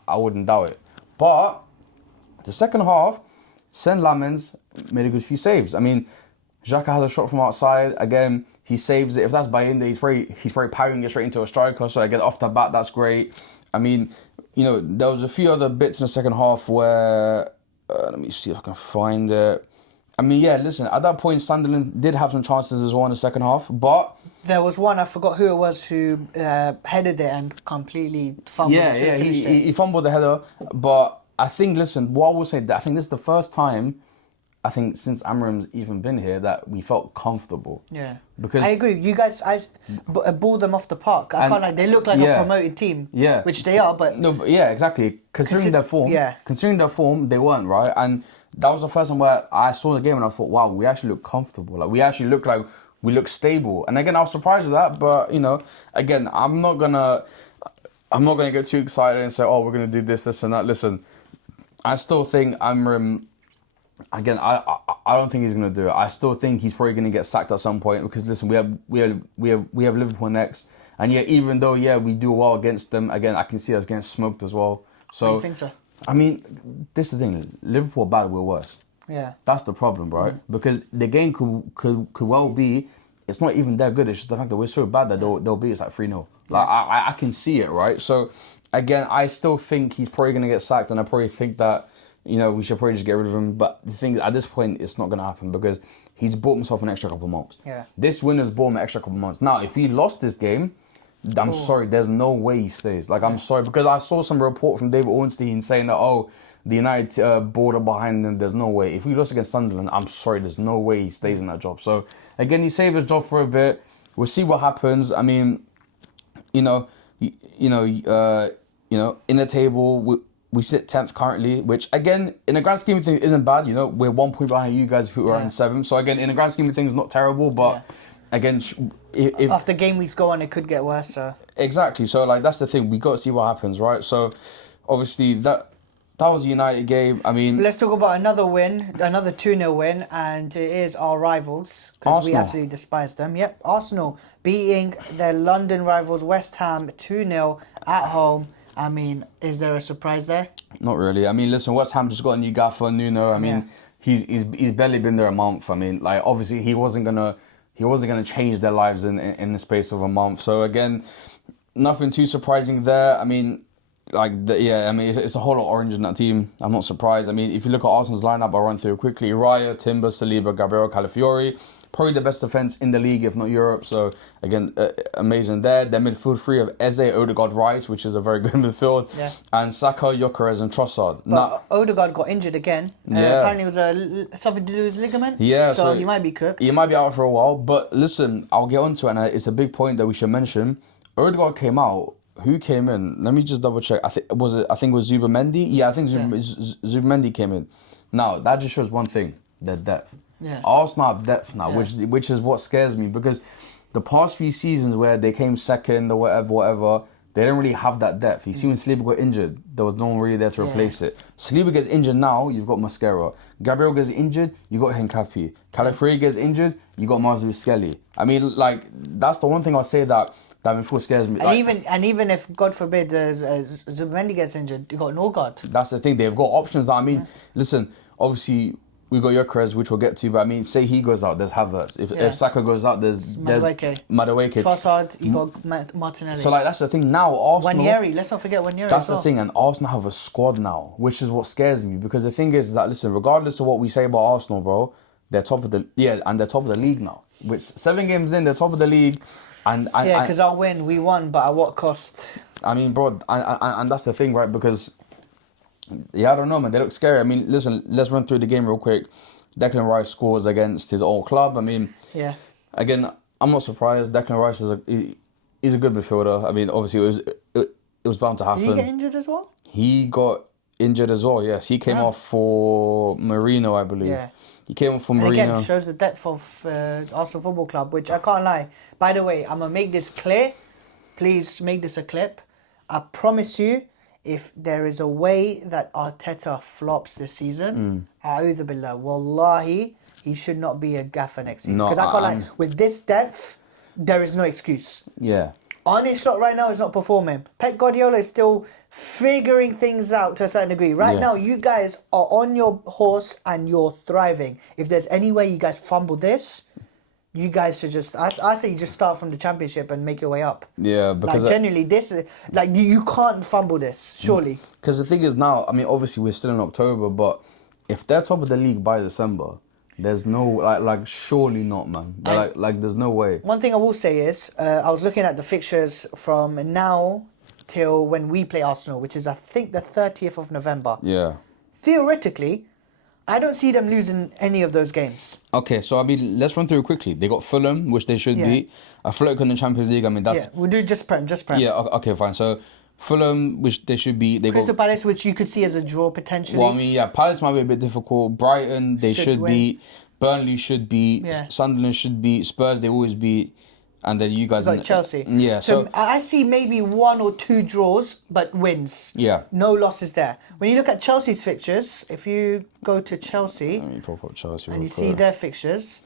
I wouldn't doubt it. But the second half, Sen Lamens made a good few saves. I mean. Xhaka has a shot from outside. Again, he saves it. If that's by in there, he's very powering it straight into a striker. So again, off the bat, that's great. I mean, there was a few other bits in the second half where let me see if I can find it. I mean, listen, at that point, Sunderland did have some chances as well in the second half, but there was one, I forgot who it was, who headed it and completely fumbled it. He fumbled the header. But I think, listen, what I will say, I think this is the first time. I think since Amram's even been here that we felt comfortable. Yeah. Because I agree. You guys, I balled them off the park. They look like a promoted team. Yeah. Which they are, but... No, but exactly. Considering their form, they weren't, right? And that was the first time where I saw the game and I thought, wow, we actually look comfortable. Like, we actually look like we look stable. And again, I was surprised at that, but, again, I'm not gonna get too excited and say, oh, we're gonna do this, and that. Listen, I still think Amram... Again, I don't think he's gonna do it. I still think he's probably gonna get sacked at some point because listen, we have Liverpool next, and even though we do well against them, again I can see us getting smoked as well. So, I think so. I mean, this is the thing: Liverpool are bad, we're worse. Yeah, that's the problem, right? Because the game could well be. It's not even that good. It's just the fact that we're so bad that they'll beat us like 3-0. Like I can see it, right? So again, I still think he's probably gonna get sacked, and I probably think that. We should probably just get rid of him. But the thing is, at this point, it's not going to happen because he's bought himself an extra couple of months. Yeah. This win has bought him an extra couple of months. Now, if he lost this game, I'm sorry, there's no way he stays. Like, I'm sorry, because I saw some report from David Ornstein saying that, the United border behind them, there's no way. If we lost against Sunderland, I'm sorry, there's no way he stays in that job. So, again, he saved his job for a bit. We'll see what happens. I mean, in the table... We sit 10th currently, which again, in the grand scheme of things, isn't bad. We're 1 point behind you guys who are in 7th. So again, in the grand scheme of things, not terrible. But again, if after game weeks go on, it could get worse. So exactly. So that's the thing. We got to see what happens, right? So obviously that was a United game. I mean, let's talk about another win, another 2-0 win, and it is our rivals because we absolutely despise them. Yep, Arsenal beating their London rivals West Ham 2-0 at home. I mean, is there a surprise there? Not really. I mean, listen, West Ham just got a new gaffer, Nuno. I mean, he's barely been there a month. I mean, like obviously he wasn't gonna change their lives in the space of a month. So again, nothing too surprising there. I mean, it's a whole lot of orange in that team. I'm not surprised. I mean, if you look at Arsenal's lineup, I'll run through it quickly. Raya, Timber, Saliba, Gabriel, Calafiori. Probably the best defence in the league, if not Europe. So, again, amazing there. Their midfield three of Eze, Odegaard, Rice, which is a very good midfield. Yeah. And Saka, Gyökeres and Trossard. But Odegaard got injured again. Apparently it was something to do with his ligament. Yeah. So he might be cooked. He might be out for a while. But listen, I'll get onto it, and it's a big point that we should mention. Odegaard came out. Who came in? Let me just double check. I think it was Zubamendi. Yeah, I think Zubamendi came in. Now, that just shows one thing. Their depth. Yeah. Arsenal have depth now, which is what scares me because the past few seasons where they came second or whatever, they didn't really have that depth. You see, when Saliba got injured, there was no one really there to replace it. Saliba gets injured now, you've got Mascara. Gabriel gets injured, you got Hincapié. Calafari gets injured, you got Marzu Skelly. I mean, like, that's the one thing I'll say that midfield scares me. And even if, God forbid, Zubimendi gets injured, you got Norgard. That's the thing. They've got options. Listen, obviously, we got Gyökeres, which we'll get to, but I mean, say he goes out, there's Havertz. If Saka goes out, there's Madueke. Trossard, you got Martinelli. So, like, that's the thing. Now, Arsenal... Wanyeri, let's not forget Wanyeri. That's the thing, and Arsenal have a squad now, which is what scares me, because the thing is that, listen, regardless of what we say about Arsenal, bro, they're top of the... Yeah, and they're top of the league now. With 7 games in, they're top of the league, and because we won, but at what cost? I mean, bro, and that's the thing, right? Because... Yeah, I don't know, man. They look scary. I mean, listen, let's run through the game real quick. Declan Rice scores against his old club. I mean, again, I'm not surprised. Declan Rice is a good midfielder. I mean, obviously, it was bound to happen. Did he get injured as well? He got injured as well, yes. He came off for Marino, I believe. Yeah. He came off for Marino. And again, shows the depth of Arsenal Football Club, which I can't lie. By the way, I'm going to make this clear. Please make this a clip. I promise you, if there is a way that Arteta flops this season, a'udhu billah, wallahi, he should not be a gaffer next season. Because I can't lie, with this depth, there is no excuse. Yeah. Arne Slot right now is not performing. Pep Guardiola is still figuring things out to a certain degree. Right now, you guys are on your horse and you're thriving. If there's any way you guys fumble this, you guys should just... I say you just start from the Championship and make your way up. Yeah, because... Like, genuinely, this... Like, you can't fumble this, surely. Because the thing is now, I mean, obviously, we're still in October, but if they're top of the league by December, there's no... Like surely not, man. Like, there's no way. One thing I will say is, I was looking at the fixtures from now till when we play Arsenal, which is, I think, the 30th of November. Yeah. Theoretically... I don't see them losing any of those games. Okay, so I mean, let's run through it quickly. They got Fulham, which they should beat. A float in the Champions League. I mean, that's... Yeah, we'll do just Prem. Yeah, okay, fine. So, Fulham, which they should beat. They Crystal Palace, which you could see as a draw potentially. Well, I mean, yeah, Palace might be a bit difficult. Brighton, they should beat. Burnley should beat. Yeah. Sunderland should beat. Spurs, they always beat. And then you guys... Like Chelsea. Yeah, so I see maybe 1 or 2 draws, but wins. Yeah. No losses there. When you look at Chelsea's fixtures, if you go to Chelsea... Let me pop up Chelsea and you see their fixtures...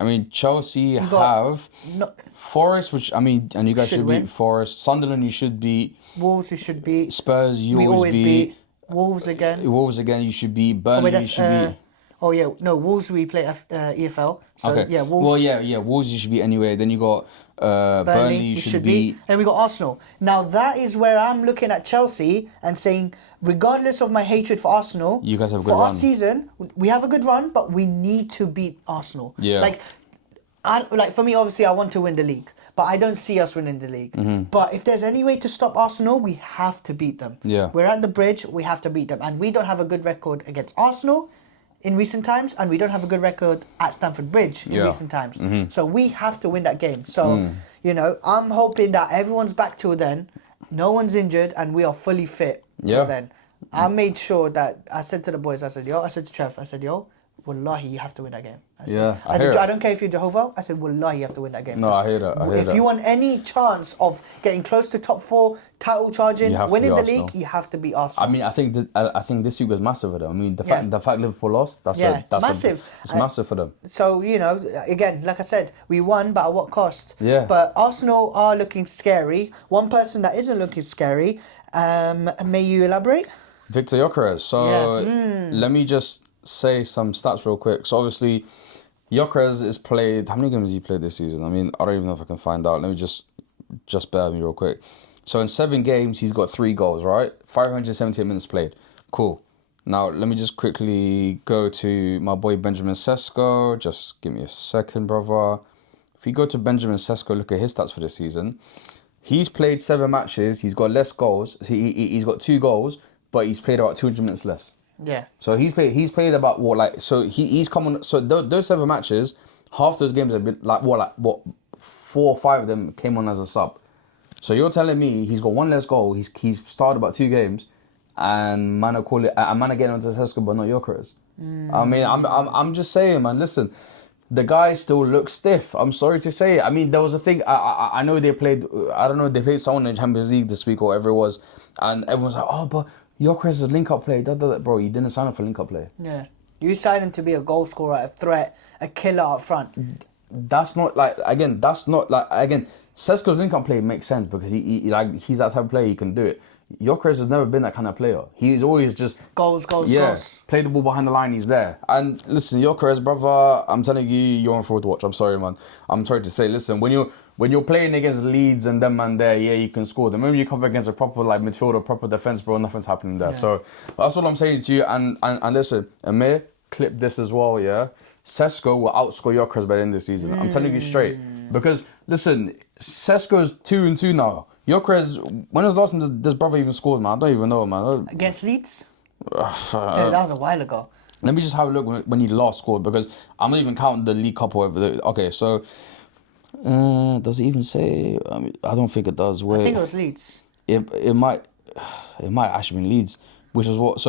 I mean, Chelsea have Forest, which, I mean, and you guys should beat Forest. Sunderland, you should beat. Wolves, you should beat. Spurs, you always beat. Wolves again, you should beat. Burnley, you should beat. Oh yeah, no, Wolves we play EFL. So okay. Yeah, Wolves. Well, yeah, Wolves you should beat anyway. Then you got Burnley you should beat. And we got Arsenal. Now that is where I'm looking at Chelsea and saying, regardless of my hatred for Arsenal, you guys have a good run. For our run. Season, we have a good run, but we need to beat Arsenal. Yeah. Like for me, obviously, I want to win the league, but I don't see us winning the league. Mm-hmm. But if there's any way to stop Arsenal, we have to beat them. Yeah. We're at the bridge, we have to beat them. And we don't have a good record against Arsenal in recent times, and we don't have a good record at Stamford Bridge in recent times. Mm-hmm. So we have to win that game. So, you know, I'm hoping that everyone's back till then, no one's injured, and we are fully fit till then. I made sure that I said to the boys, I said to Trev, wallahi, you have to win that game. I said, I don't care if you're Jehovah. I said, wallahi, you have to win that game. No, I hear that. If you want any chance of getting close to top 4, title charging, winning the league, you have to beat Arsenal. I mean, I think this week was massive for them. I mean, the fact Liverpool lost, that's massive. It's massive for them. So, you know, again, like I said, we won, but at what cost? Yeah. But Arsenal are looking scary. One person that isn't looking scary, may you elaborate? Victor Gyökeres. So let me just say some stats real quick. So obviously, Gyökeres has played... How many games has he played this season? I mean, I don't even know if I can find out. Let me just bear with me real quick. So in 7 games, he's got 3 goals, right? 578 minutes played. Cool. Now, let me just quickly go to my boy Benjamin Sesko. Just give me a second, brother. If you go to Benjamin Sesko, look at his stats for this season. He's played 7 matches. He's got less goals. He's got 2 goals, but he's played about 200 minutes less. Yeah. So he's played about he's come on. So those 7 matches, half those games have been 4 or 5 of them came on as a sub. So you're telling me he's got 1 less goal. He's started about 2 games, and man are getting onto Sesko, but not Gyökeres. I mean, I'm just saying, man. Listen, the guy still looks stiff. I'm sorry to say it. I mean, there was a thing. I know they played. I don't know. They played someone in the Champions League this week or whatever it was, and everyone's like, "Oh, but Gyökeres' link-up play." Bro, you didn't sign up for link-up play. Yeah, you signed him to be a goal scorer, a threat, a killer up front. That's not like again. Sesko's link-up play makes sense because he's that type of player. He can do it. Gyökeres has never been that kind of player. He's always just goals. Play the ball behind the line, he's there. And listen, Gyökeres, brother, I'm telling you, you're on forward to watch. I'm sorry, man. I'm sorry to say, listen, when you're playing against Leeds and them man there, yeah, you can score. The moment you come up against a proper like midfielder, proper defense, bro, nothing's happening there. Yeah. So that's what I'm saying to you. And listen, Amir, clip this as well, yeah. Sesko will outscore Gyökeres by the end of the season. I'm telling you straight. Because listen, Sesko's 2-2 now. Gyökeres, when was the last time this brother even scored, man? I don't even know, man. Against Leeds? Yeah, that was a while ago. Let me just have a look when he last scored, because I'm not even counting the League Cup or whatever. Okay, so does it even say? I mean, I don't think it does. I think it was Leeds. It might actually be Leeds, which is like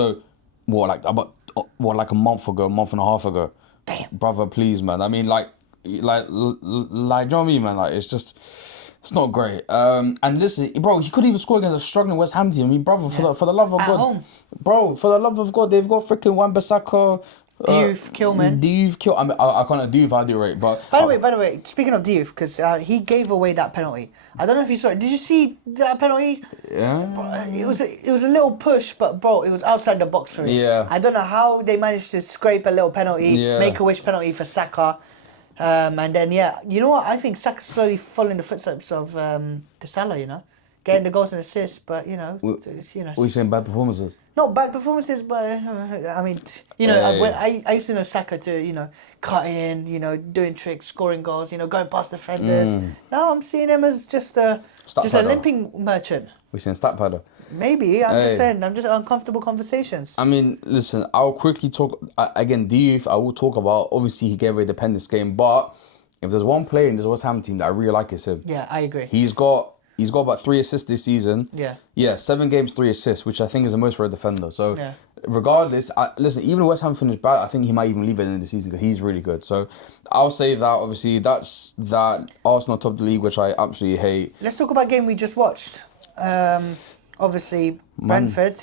a month and a half ago. Damn, brother, please, man. I mean, like, you know what I mean, man? Like, it's not great. And listen, bro, he couldn't even score against a struggling West Ham team. I mean, brother, for the love of God, home. Bro, for the love of God, they've got freaking Wan-Bissaka. Diouf, Kilman. I mean, I can't Diouf, I do rate, but... By the way, speaking of Diouf, because he gave away that penalty. I don't know if you saw it. Did you see that penalty? Yeah. It was a little push, but bro, it was outside the box for him. Yeah. I don't know how they managed to scrape a little penalty, make a wish penalty for Saka. And then, you know what? I think Saka's slowly following the footsteps of Salah, you know? Getting the goals and assists, but, you know... What are you saying, bad performances? Not bad performances, but, I mean, you know, I used to know Saka to, you know, cut in, you know, doing tricks, scoring goals, you know, going past defenders. Now I'm seeing him as just a limping merchant. We're saying stat padder. Maybe, I'm just saying, I'm just uncomfortable conversations. I mean, listen, I'll quickly talk, again, Diouf, I will talk about, obviously he gave away the Dependence game, but if there's one player in this West Ham team that I really like, it's him. Yeah, I agree. He's got about 3 assists this season. Yeah, 7 games, 3 assists, which I think is the most for a defender. So, regardless, listen, even if West Ham finished bad, I think he might even leave it in the season because he's really good. So, I'll say that, obviously, that's that Arsenal top of the league, which I absolutely hate. Let's talk about a game we just watched. Obviously, Brentford,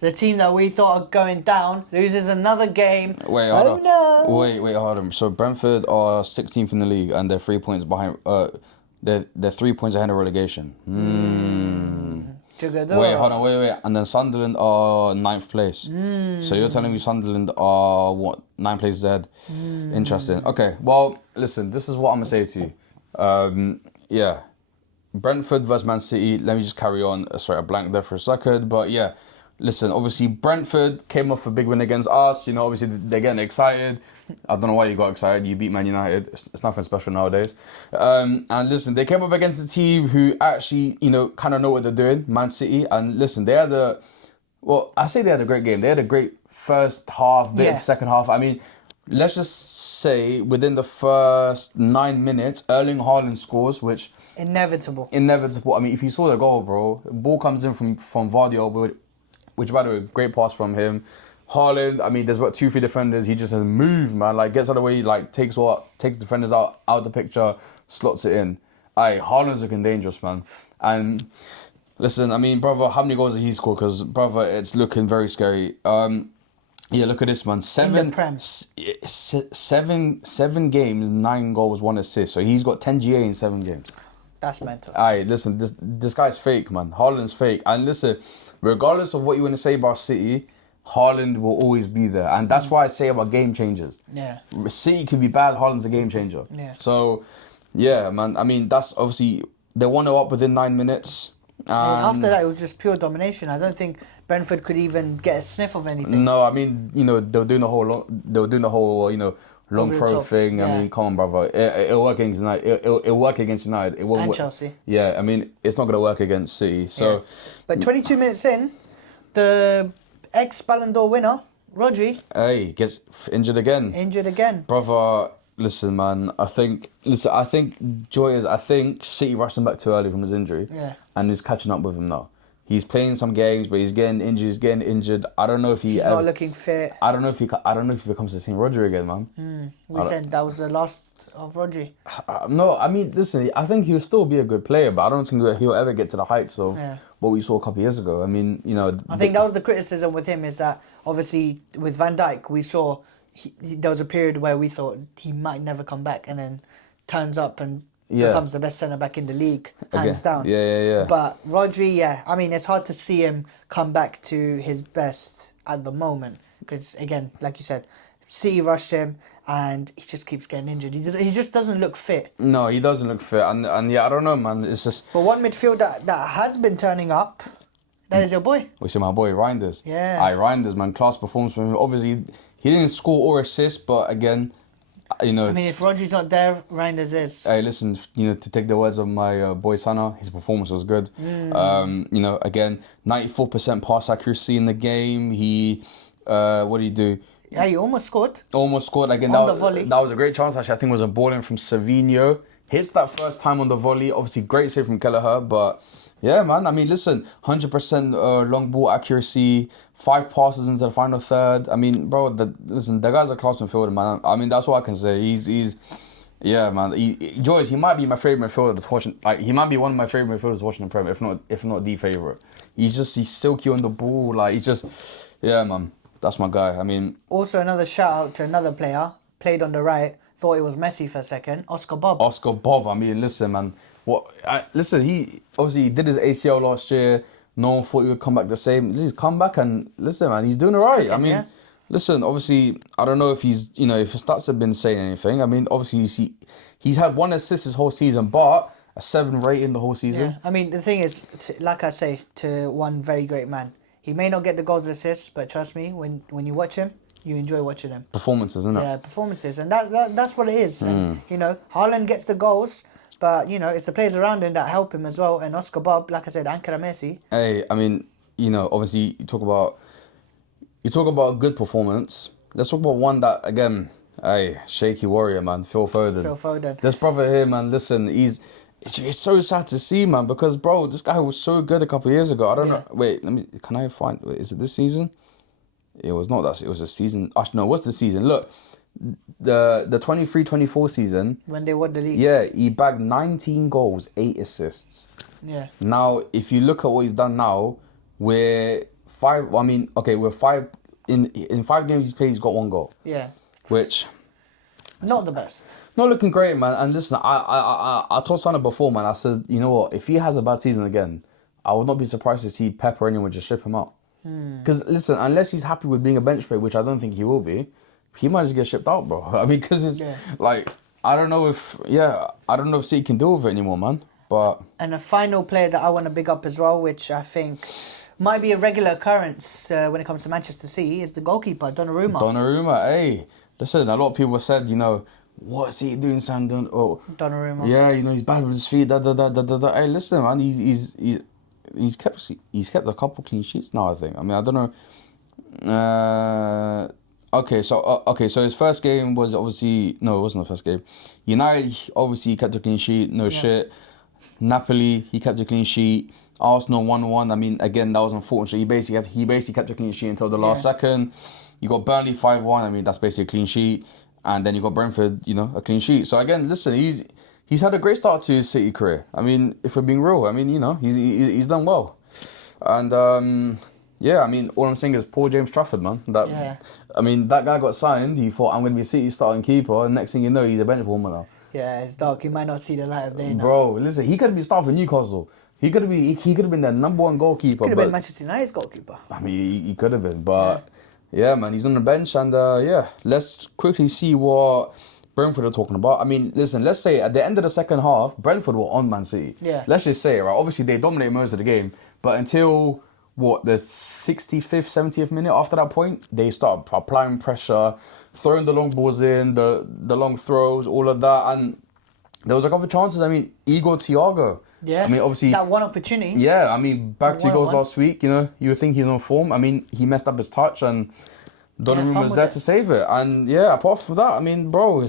the team that we thought are going down, loses another game. Wait, hold on. So, Brentford are 16th in the league and they're 3 points behind... They're 3 points ahead of relegation. Wait, hold on. And then Sunderland are 9th place. So you're telling me Sunderland are, 9 places ahead? Interesting. Okay, well, listen, this is what I'm going to say to you. Brentford versus Man City. Let me just carry on. Sorry, I blanked there for a second. But yeah, listen, obviously Brentford came off a big win against us. You know, obviously they're getting excited. I don't know why you got excited. You beat Man United. It's nothing special nowadays. And listen, they came up against a team who actually, you know, kind of know what they're doing, Man City. And listen, they had I say they had a great game. They had a great first half, bit of second half. I mean, let's just say within the first 9 minutes, Erling Haaland scores, which... Inevitable. I mean, if you saw the goal, bro, the ball comes in from Vardy, which, by the way, great pass from him. Haaland, I mean, there's about 2-3 defenders. He just has moved, man. Like, gets out of the way, like, takes defenders out of the picture, slots it in. Haaland's looking dangerous, man. And listen, I mean, brother, how many goals did he score? Because, brother, it's looking very scary. Yeah, look at this, man. 7 games, 9 goals, 1 assist. So he's got 10 GA in 7 games. That's mental. Listen, this guy's fake, man. Haaland's fake. And listen, regardless of what you want to say about City, Haaland will always be there. And that's why I say about game changers. Yeah. City could be bad, Haaland's a game changer. Yeah. So, yeah, man. I mean, that's obviously... They 1-0 up within 9 minutes. After that, it was just pure domination. I don't think Brentford could even get a sniff of anything. No, I mean, you know, they were doing the whole, you know, long throw thing. Yeah. I mean, come on, brother. It'll work against United. It'll work against United. It won't and work. Chelsea. Yeah, I mean, it's not going to work against City. So, But 22 minutes in, the ex-Ballon d'Or winner, Rodri... gets injured again. Brother... Listen, man. I think City rushed him back too early from his injury, and he's catching up with him now. He's playing some games, but he's getting injured. I don't know if He's not looking fit. I don't know if he becomes the same Rodri again, man. We said that was the last of Rodri. No, I mean, listen, I think he'll still be a good player, but I don't think he'll ever get to the heights of what we saw a couple of years ago. I mean, you know... I think that was the criticism with him, is that obviously with Van Dijk, we saw there was a period where we thought he might never come back, and then turns up and becomes the best centre-back in the league, hands down. Yeah. But Rodri, I mean, it's hard to see him come back to his best at the moment, because, again, like you said, City rushed him, and he just keeps getting injured. He just doesn't look fit. No, he doesn't look fit, and yeah, I don't know, man. It's just. But one midfield that has been turning up, that is your boy. We see my boy Reinders. Yeah. Reinders, man, class performance from him. Obviously, he didn't score or assist, but again, you know. I mean, if Rodri's not there, Reinders is. Hey, listen, you know, to take the words of my boy Sana, his performance was good. You know, again, 94% pass accuracy in the game. He, what did he do? Yeah, he almost scored. Almost scored again. On the volley. That was a great chance, actually. I think it was a ball in from Savinho. Hits that first time on the volley. Obviously, great save from Kelleher. But, yeah, man. I mean, listen, 100% long ball accuracy. 5 passes into the final third. I mean, bro, listen, the guy's a class midfielder, man. I mean, that's what I can say. He's yeah, man. Joyce, he might be my favourite midfielder to watch. Like, he might be one of my favourite midfielders watching the Premier, if not the favourite. He's silky on the ball. Like, he's just, yeah, man. That's my guy. I mean... Also, another shout-out to another player. Played on the right. Thought it was Messi for a second. Oscar Bob. I mean, listen, man. Listen, he obviously did his ACL last year. No one thought he would come back the same. He's come back and, listen, man, he's doing all right. I mean, listen, obviously, I don't know if he's... You know, if his stats have been saying anything. I mean, obviously, he's had 1 assist this whole season, but a 7 rating the whole season. Yeah. I mean, the thing is, like I say, to one very great man, he may not get the goals and assists, but trust me, when you watch him, you enjoy watching him. Performances, isn't it? Yeah, performances. And that's what it is. And, you know, Haaland gets the goals, but, you know, it's the players around him that help him as well. And Oscar Bob, like I said, Ankara Messi. Hey, I mean, you know, obviously, you talk about a good performance. Let's talk about one that, again, hey, shaky warrior, man, Phil Foden. This brother here, man, listen, it's so sad to see, man, because, bro, this guy was so good a couple of years ago. I don't know. Wait, can I find... Wait, is it this season? It was not that. It was a season... Actually, no, what's the season? Look, the 23-24 season... When they won the league. Yeah, he bagged 19 goals, 8 assists. Yeah. Now, if you look at what he's done now, we're 5... I mean, okay, we're 5... In 5 games he's played, he's got 1 goal. Yeah. Which... Not the best. Not looking great, man. And listen, I told Sana before, man. I said, you know what? If he has a bad season again, I would not be surprised to see Pep or anyone just ship him out. Because listen, unless he's happy with being a bench player, which I don't think he will be, he might just get shipped out, bro. I mean, because it's like I don't know if City can deal with it anymore, man. But and a final player that I want to big up as well, which I think might be a regular occurrence when it comes to Manchester City, is the goalkeeper Donnarumma. Hey, listen, a lot of people said, you know, what's he doing, Sandon? Oh, Donnarumma. Yeah, you know, he's bad with his feet. Hey, listen, man, he's kept a couple clean sheets now, I think. I mean, I don't know. Okay, so his first game was obviously... No, it wasn't the first game. United, obviously, he kept a clean sheet. No shit. Napoli, he kept a clean sheet. Arsenal 1-1. I mean, again, that was unfortunate. He basically kept a clean sheet until the last second. You got Burnley 5-1. I mean, that's basically a clean sheet. And then you got Brentford, you know, a clean sheet. So again, listen, he's had a great start to his City career. I mean, if we're being real, I mean, you know, he's done well. And yeah, I mean, all I'm saying is poor James Trafford, man. I mean, that guy got signed. He thought, I'm going to be a City starting keeper. And next thing you know, he's a bench warmer now. Yeah, it's dark. He might not see the light of day now. Bro, listen, he could be starting for Newcastle. He could have been their number 1 goalkeeper. Could have been Manchester United's goalkeeper. I mean, he could have been, but yeah, man, he's on the bench, and yeah, let's quickly see what Brentford are talking about. I mean, listen, let's say at the end of the second half, Brentford were on Man City. Yeah. Let's just say, right, obviously they dominated most of the game, but until, the 65th, 70th minute, after that point, they start applying pressure, throwing the long balls in, the long throws, all of that, and there was a couple of chances. I mean, Igor Thiago. Yeah. I mean, obviously... That one opportunity. Yeah, I mean, back 2 goals last week, you know, you would think he's on form. I mean, he messed up his touch and Donnarumma was there to save it. And yeah, apart from that, I mean, bro,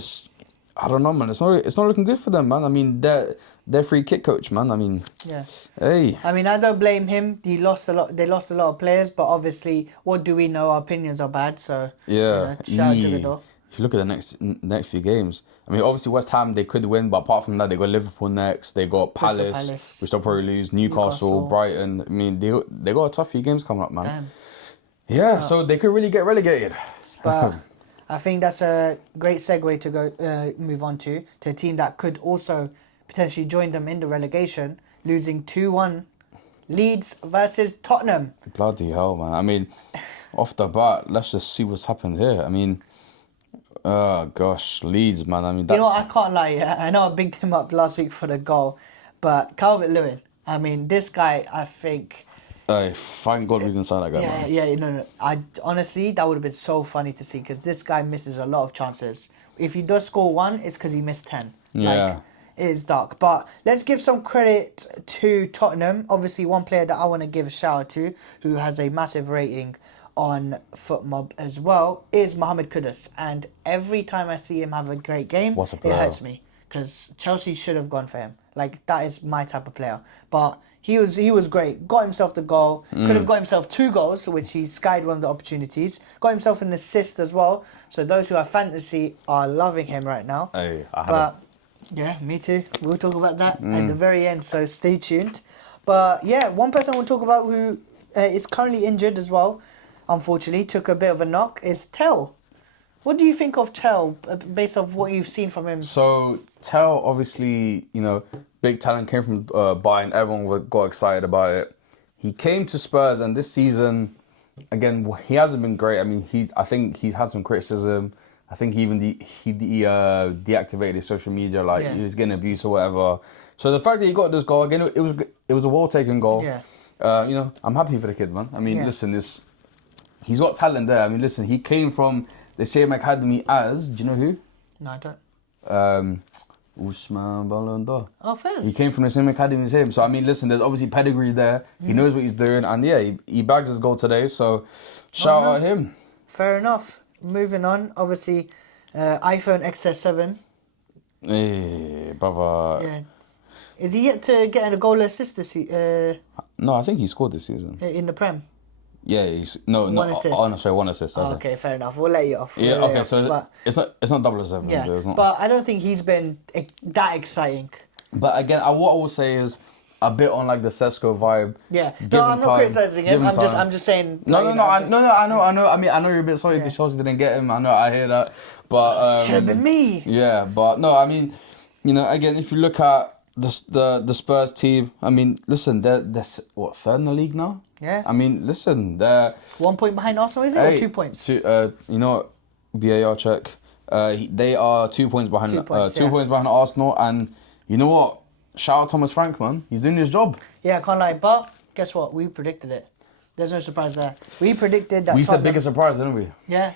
I don't know, man. It's not looking good for them, man. I mean, their free kick coach, man. I mean, Yeah. hey. I mean, I don't blame him. He lost a lot. They lost a lot of players, but obviously, what do we know? Our opinions are bad. So Yeah. shout out Jigado. If you look at the next few games, I mean, obviously West Ham they could win, but apart from that, they got Liverpool next. They got Palace, which they'll probably lose. Newcastle, Brighton. I mean, they got a tough few games coming up, man. Damn. Yeah, so they could really get relegated. But I think that's a great segue to go move on to a team that could also potentially join them in the relegation, losing 2-1. Leeds versus Tottenham. Bloody hell, man. I mean, off the bat, let's just see what's happened here. I mean, gosh, Leeds, man. I mean, you know what, I can't lie. Yeah, I know I bigged him up last week for the goal, but Calvert-Lewin. I mean, this guy, I think. Thank God we didn't sign that guy, man. Yeah, no. I honestly, that would have been so funny to see because this guy misses a lot of chances. If he does score one, it's because he missed 10. Yeah. Like, it is dark. But let's give some credit to Tottenham. Obviously, one player that I want to give a shout out to, who has a massive rating on FootMob as well, is Mohamed Kudus. And every time I see him have a great game, What a it player. hurts me because Chelsea should have gone for him. Like, that is my type of player. But he was great. Got himself the goal. Could have got himself 2 goals, which he skied one of the opportunities. Got himself an assist as well. So those who have fantasy are loving him right now. Yeah, me too. We'll talk about that at the very end, so stay tuned. But yeah, one person we'll talk about who is currently injured as well, unfortunately, took a bit of a knock, is Tell. What do you think of Tell, based off what you've seen from him? So, Tell, obviously, big talent, came from Bayern. Everyone got excited about it. He came to Spurs, and this season, again, he hasn't been great. I mean, I think he's had some criticism. I think he even deactivated his social media, he was getting abuse or whatever. So the fact that he got this goal, again, it was a well-taken goal. Yeah. I'm happy for the kid, man. I mean, listen, he's got talent there. I mean, listen, he came from the same academy as, do you know who? No, I don't. Ousmane Ballon d'Or. Oh, first. He came from the same academy as him. So, I mean, listen, there's obviously pedigree there. He knows what he's doing. And yeah, he bags his goal today. So, shout out him. Fair enough. Moving on, obviously, iPhone XS7. Hey, brother. Yeah. Is he yet to get a goal assist this No, I think he scored this season. in the Prem? Yeah, One assist. Oh, no, sorry, 1 assist. Okay, fair enough. We'll let you off. Yeah, okay, so it's not 007. Yeah, It's not. but I don't think he's been that exciting. But again, what I will say is a bit on like the Sesko vibe. Yeah, Give no, him I'm not time. criticizing him. Give him time. I'm just saying. No, I know. I mean, I know you're a bit sorry because Chelsea didn't get him. I hear that, but Should have been me. Yeah, but no, I mean, again, if you look at the Spurs team, I mean, listen, they're what, 3rd in the league now? Yeah. I mean, listen, they're 1 point behind Arsenal, is it, or 2 points? VAR check. They are 2 points behind. 2 points, 2 points behind Arsenal, and you know what? Shout out Thomas Frank, man. He's doing his job. Yeah, I can't lie. But guess what? We predicted it. There's no surprise there. We predicted that. We said biggest surprise, didn't we? Yeah.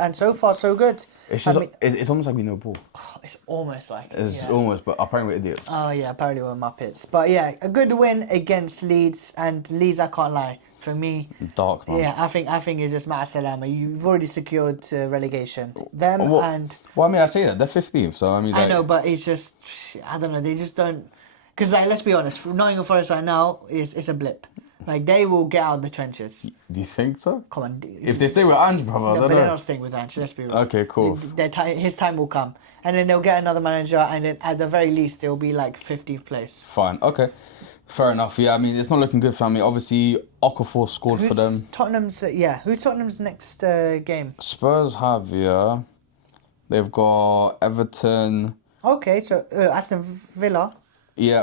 And so far, so good. It's just, it's almost like we know ball. It's almost like it. It's almost, but apparently we're idiots. Oh yeah, apparently we're Muppets. But yeah, a good win against Leeds, and Leeds, I can't lie. For me, Dark, man. Yeah, I think it's just Ma'a Salama. You've already secured relegation. Them and. Well, I mean, I say that they're 15th, so I mean. I know, but it's just, I don't know. They just don't. Because let's be honest, Nottingham Forest right now is a blip. Like, they will get out of the trenches. Do you think so? Come on. If they stay with Ange, brother. No, but they're not staying with Ange, let's be real. Okay, cool. His time will come. And then they'll get another manager, and then at the very least, they'll be like 15th place. Fine, okay. Fair enough, yeah. I mean, it's not looking good for me. Obviously, Okafor scored for them. Who's Tottenham's next game? Spurs have, yeah. They've got Everton. Okay, so Aston Villa. Yeah,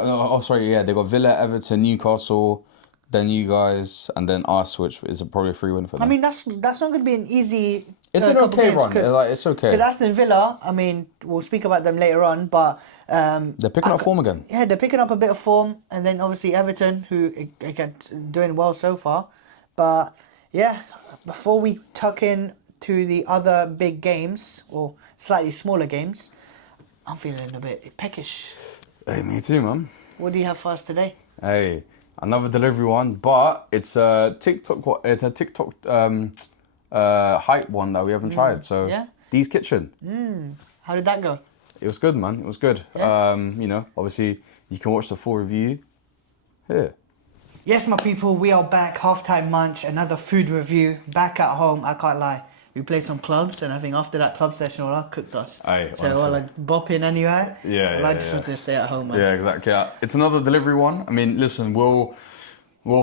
they got Villa, Everton, Newcastle, then you guys, and then us, which is probably a free win for them. I mean, that's not going to be an easy. It's an okay run. It's okay. Because Aston Villa, I mean, we'll speak about them later on, but they're picking up form again. Yeah, they're picking up a bit of form, and then obviously Everton, who again doing well so far. But yeah, before we tuck in to the other big games or slightly smaller games, I'm feeling a bit peckish. Hey, me too, man. What do you have for us today? Hey, another delivery one, but it's a TikTok. It's a TikTok hype one that we haven't tried. So yeah? Dee's Kitchen. How did that go? It was good, man. It was good. Yeah. You know, obviously you can watch the full review here. Yes, my people, we are back. Halftime munch, another food review. Back at home, I can't lie. We played some clubs, and I think after that club session, all I cooked us. Aye, so while I bop in anywhere, I just wanted to stay at home, man. Yeah, exactly. Yeah. It's another delivery one. I mean, listen, we'll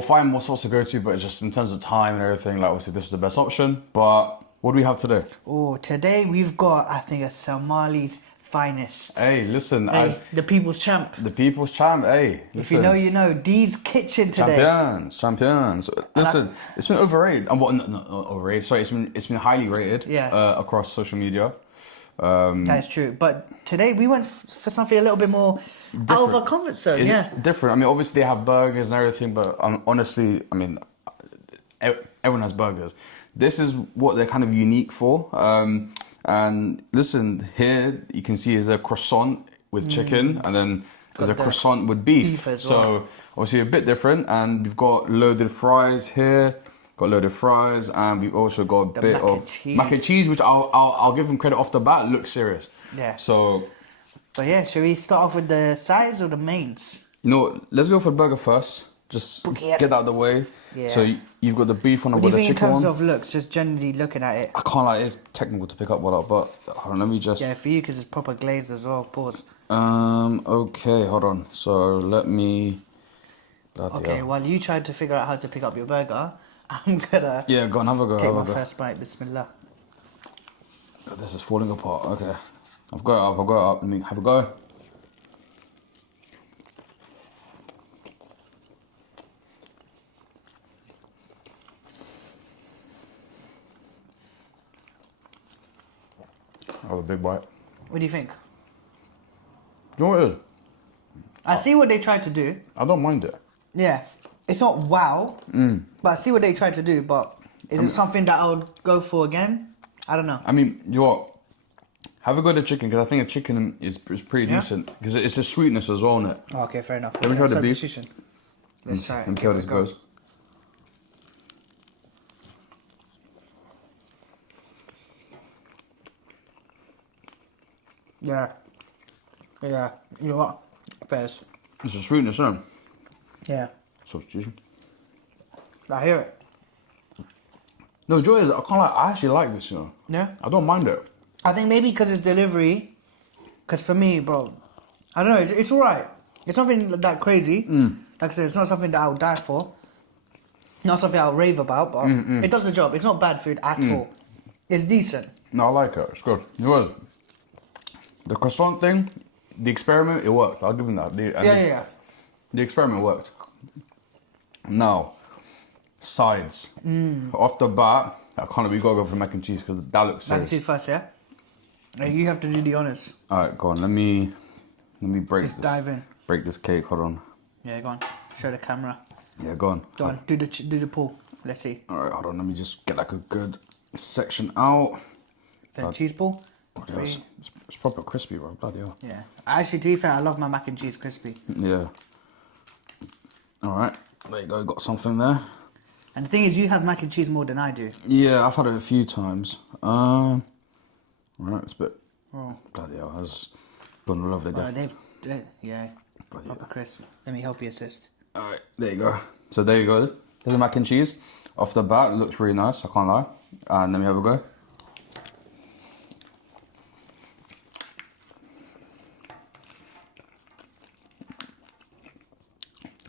find more spots to go to, but just in terms of time and everything, like obviously this is the best option. But what do we have today? Oh, today we've got, I think, a Somali's finest. Hey, listen. Hey, the people's champ. The people's champ, hey. Listen. If you know, you know. D's Kitchen today. Champions. Listen, it's been overrated. Not overrated. Sorry, it's been highly rated. Yeah. Across social media. That is true. But today we went for something a little bit more out of our comfort zone. Different. I mean, obviously they have burgers and everything, but honestly, I mean, everyone has burgers. This is what they're kind of unique for. And listen, here you can see is a croissant with chicken, and then there's a croissant with beef. As so well. obviously a bit different. And we've got loaded fries here. Got loaded fries, and we've also got a bit of mac and cheese, which I'll give them credit off the bat. Looks serious. Yeah. So. But yeah, should we start off with the sides or the mains? You know, let's go for the burger first. Just get that out of the way. Yeah. So you've got the beef one. What do you think in terms of looks, just generally looking at it? I can't lie, it's technical to pick up what up, but hold on, let me just... Yeah, for you, because it's proper glazed as well. Pause. Okay, hold on. So let me... Okay, while you tried to figure out how to pick up your burger, I'm gonna... Yeah, go on, have a go. Take my first bite, bismillah. God, this is falling apart, okay. I've got it up, let me have a go. Have a big bite. What do you think? Do you know what it is? I see what they tried to do. I don't mind it. Yeah. It's not wow, but I see what they tried to do, but is it something that I would go for again? I don't know. I mean, you know what? Have a go at the chicken, because I think the chicken is pretty decent. Because it's a sweetness as well, isn't it? Oh, okay, fair enough. Let me try the beef. Let's try it. Let me see how this goes. Yeah. Yeah. You know what? Fairs. It's a sweetness, isn't it? Yeah. Substitution. I hear it. No, joy is, I can't lie, I actually like this, you know. Yeah? I don't mind it. I think maybe because it's delivery. Because for me, bro, I don't know, it's alright. It's nothing that crazy. Like I said, it's not something that I would die for. Not something I'll rave about, but it does the job. It's not bad food at all. It's decent. No, I like it. It's good. It was. The croissant thing, the experiment, it worked. I'll give him that. Yeah. The experiment worked. Now, sides. Off the bat, I can't. We gotta go for mac and cheese because that looks Mac and serious. cheese first, yeah? You have to do the honours. All right, go on. Let me break Just this. dive in. Break this cake. Hold on. Yeah, go on. Show the camera. Yeah, go on. Go on. Do the pull. Let's see. All right, hold on. Let me just get like a good section out. Is that cheese pull? Yeah, it's proper crispy, bro. Bloody hell. Yeah. Actually, to be fair, I love my mac and cheese crispy. Yeah. All right. There you go. Got something there. And the thing is, you have mac and cheese more than I do. Yeah, I've had it a few times. Right, it's a bit. Oh. Bloody hell, that's gonna love the guy. Yeah. Bloody Proper hell. crisp. Let me help you assist. Alright, there you go. So there you go. There's the mac and cheese. Off the bat, it looks really nice, I can't lie. And let me have a go.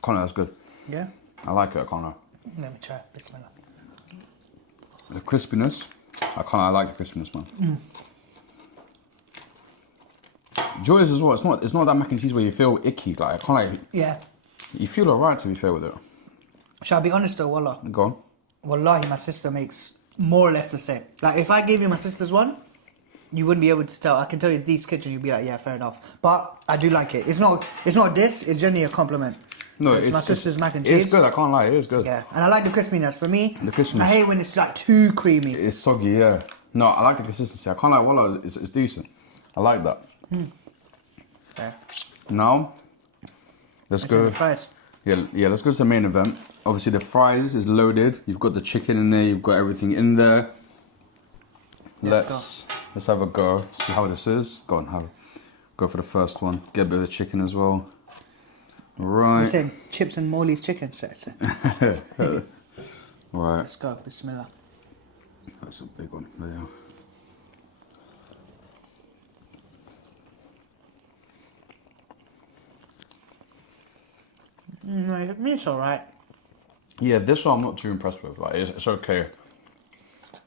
Can't lie, that's good. Yeah? I like it, I can't lie. Let me try. Bismillah. The crispiness, I like the crispiness, man. Joy is as well. It's not that mac and cheese where you feel icky. Like I can't. Like, Yeah. you feel alright to be fair with it. Shall I be honest though, wallah? Go on. Wallahi, my sister makes more or less the same. Like if I gave you my sister's one, you wouldn't be able to tell. I can tell you Deep's kitchen, you'd be like, yeah, fair enough. But I do like it. It's not this. It's generally a compliment. No, it's my sister's mac and cheese. It's good. I can't lie. It is good. Yeah, and I like the crispiness. For me, The crispiness. I hate when it's like too creamy. It's soggy. Yeah. No, I like the consistency. I can't lie. Wallah, it's decent. I like that. Okay. Now, let's go. The fries. Yeah. Let's go to the main event. Obviously, the fries is loaded. You've got the chicken in there. You've got everything in there. Let's have a go. See how this is. Go on, have. Go for the first one. Get a bit of the chicken as well. Right. You're saying chips and Morley's chicken set. Right. Let's go. Bismillah. That's a big one. There you go. No, I mean, it's alright. Yeah, this one I'm not too impressed with. Like, it's okay.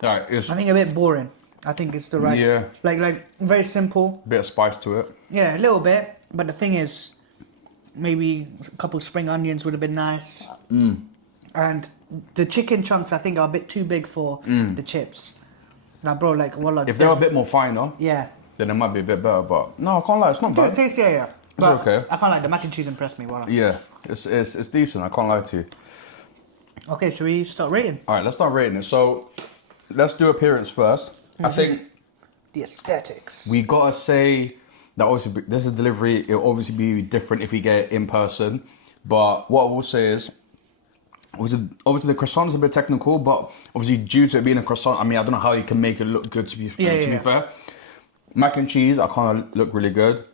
Like, it's I think a bit boring. I think it's the right. Yeah. Like very simple. bit of spice to it. Yeah, a little bit. But the thing is, maybe a couple of spring onions would have been nice. And the chicken chunks, I think, are a bit too big for the chips. Now, bro, like, well, If they're a bit more finer, yeah, then it might be a bit better. But no, I can't lie. It's not bad. taste, yeah. It's But okay. I can't lie. The mac and cheese impressed me. Well, Yeah, it's decent. I can't lie to you. okay, should we start rating? All right, let's start rating it. So let's do appearance first. I think The aesthetics. we gotta say that obviously this is delivery. It'll obviously be different if we get it in person. But what I will say is, obviously the croissant's a bit technical, but obviously due to it being a croissant, I mean, I don't know how you can make it look good. To be fair, mac and cheese, I can't look really good.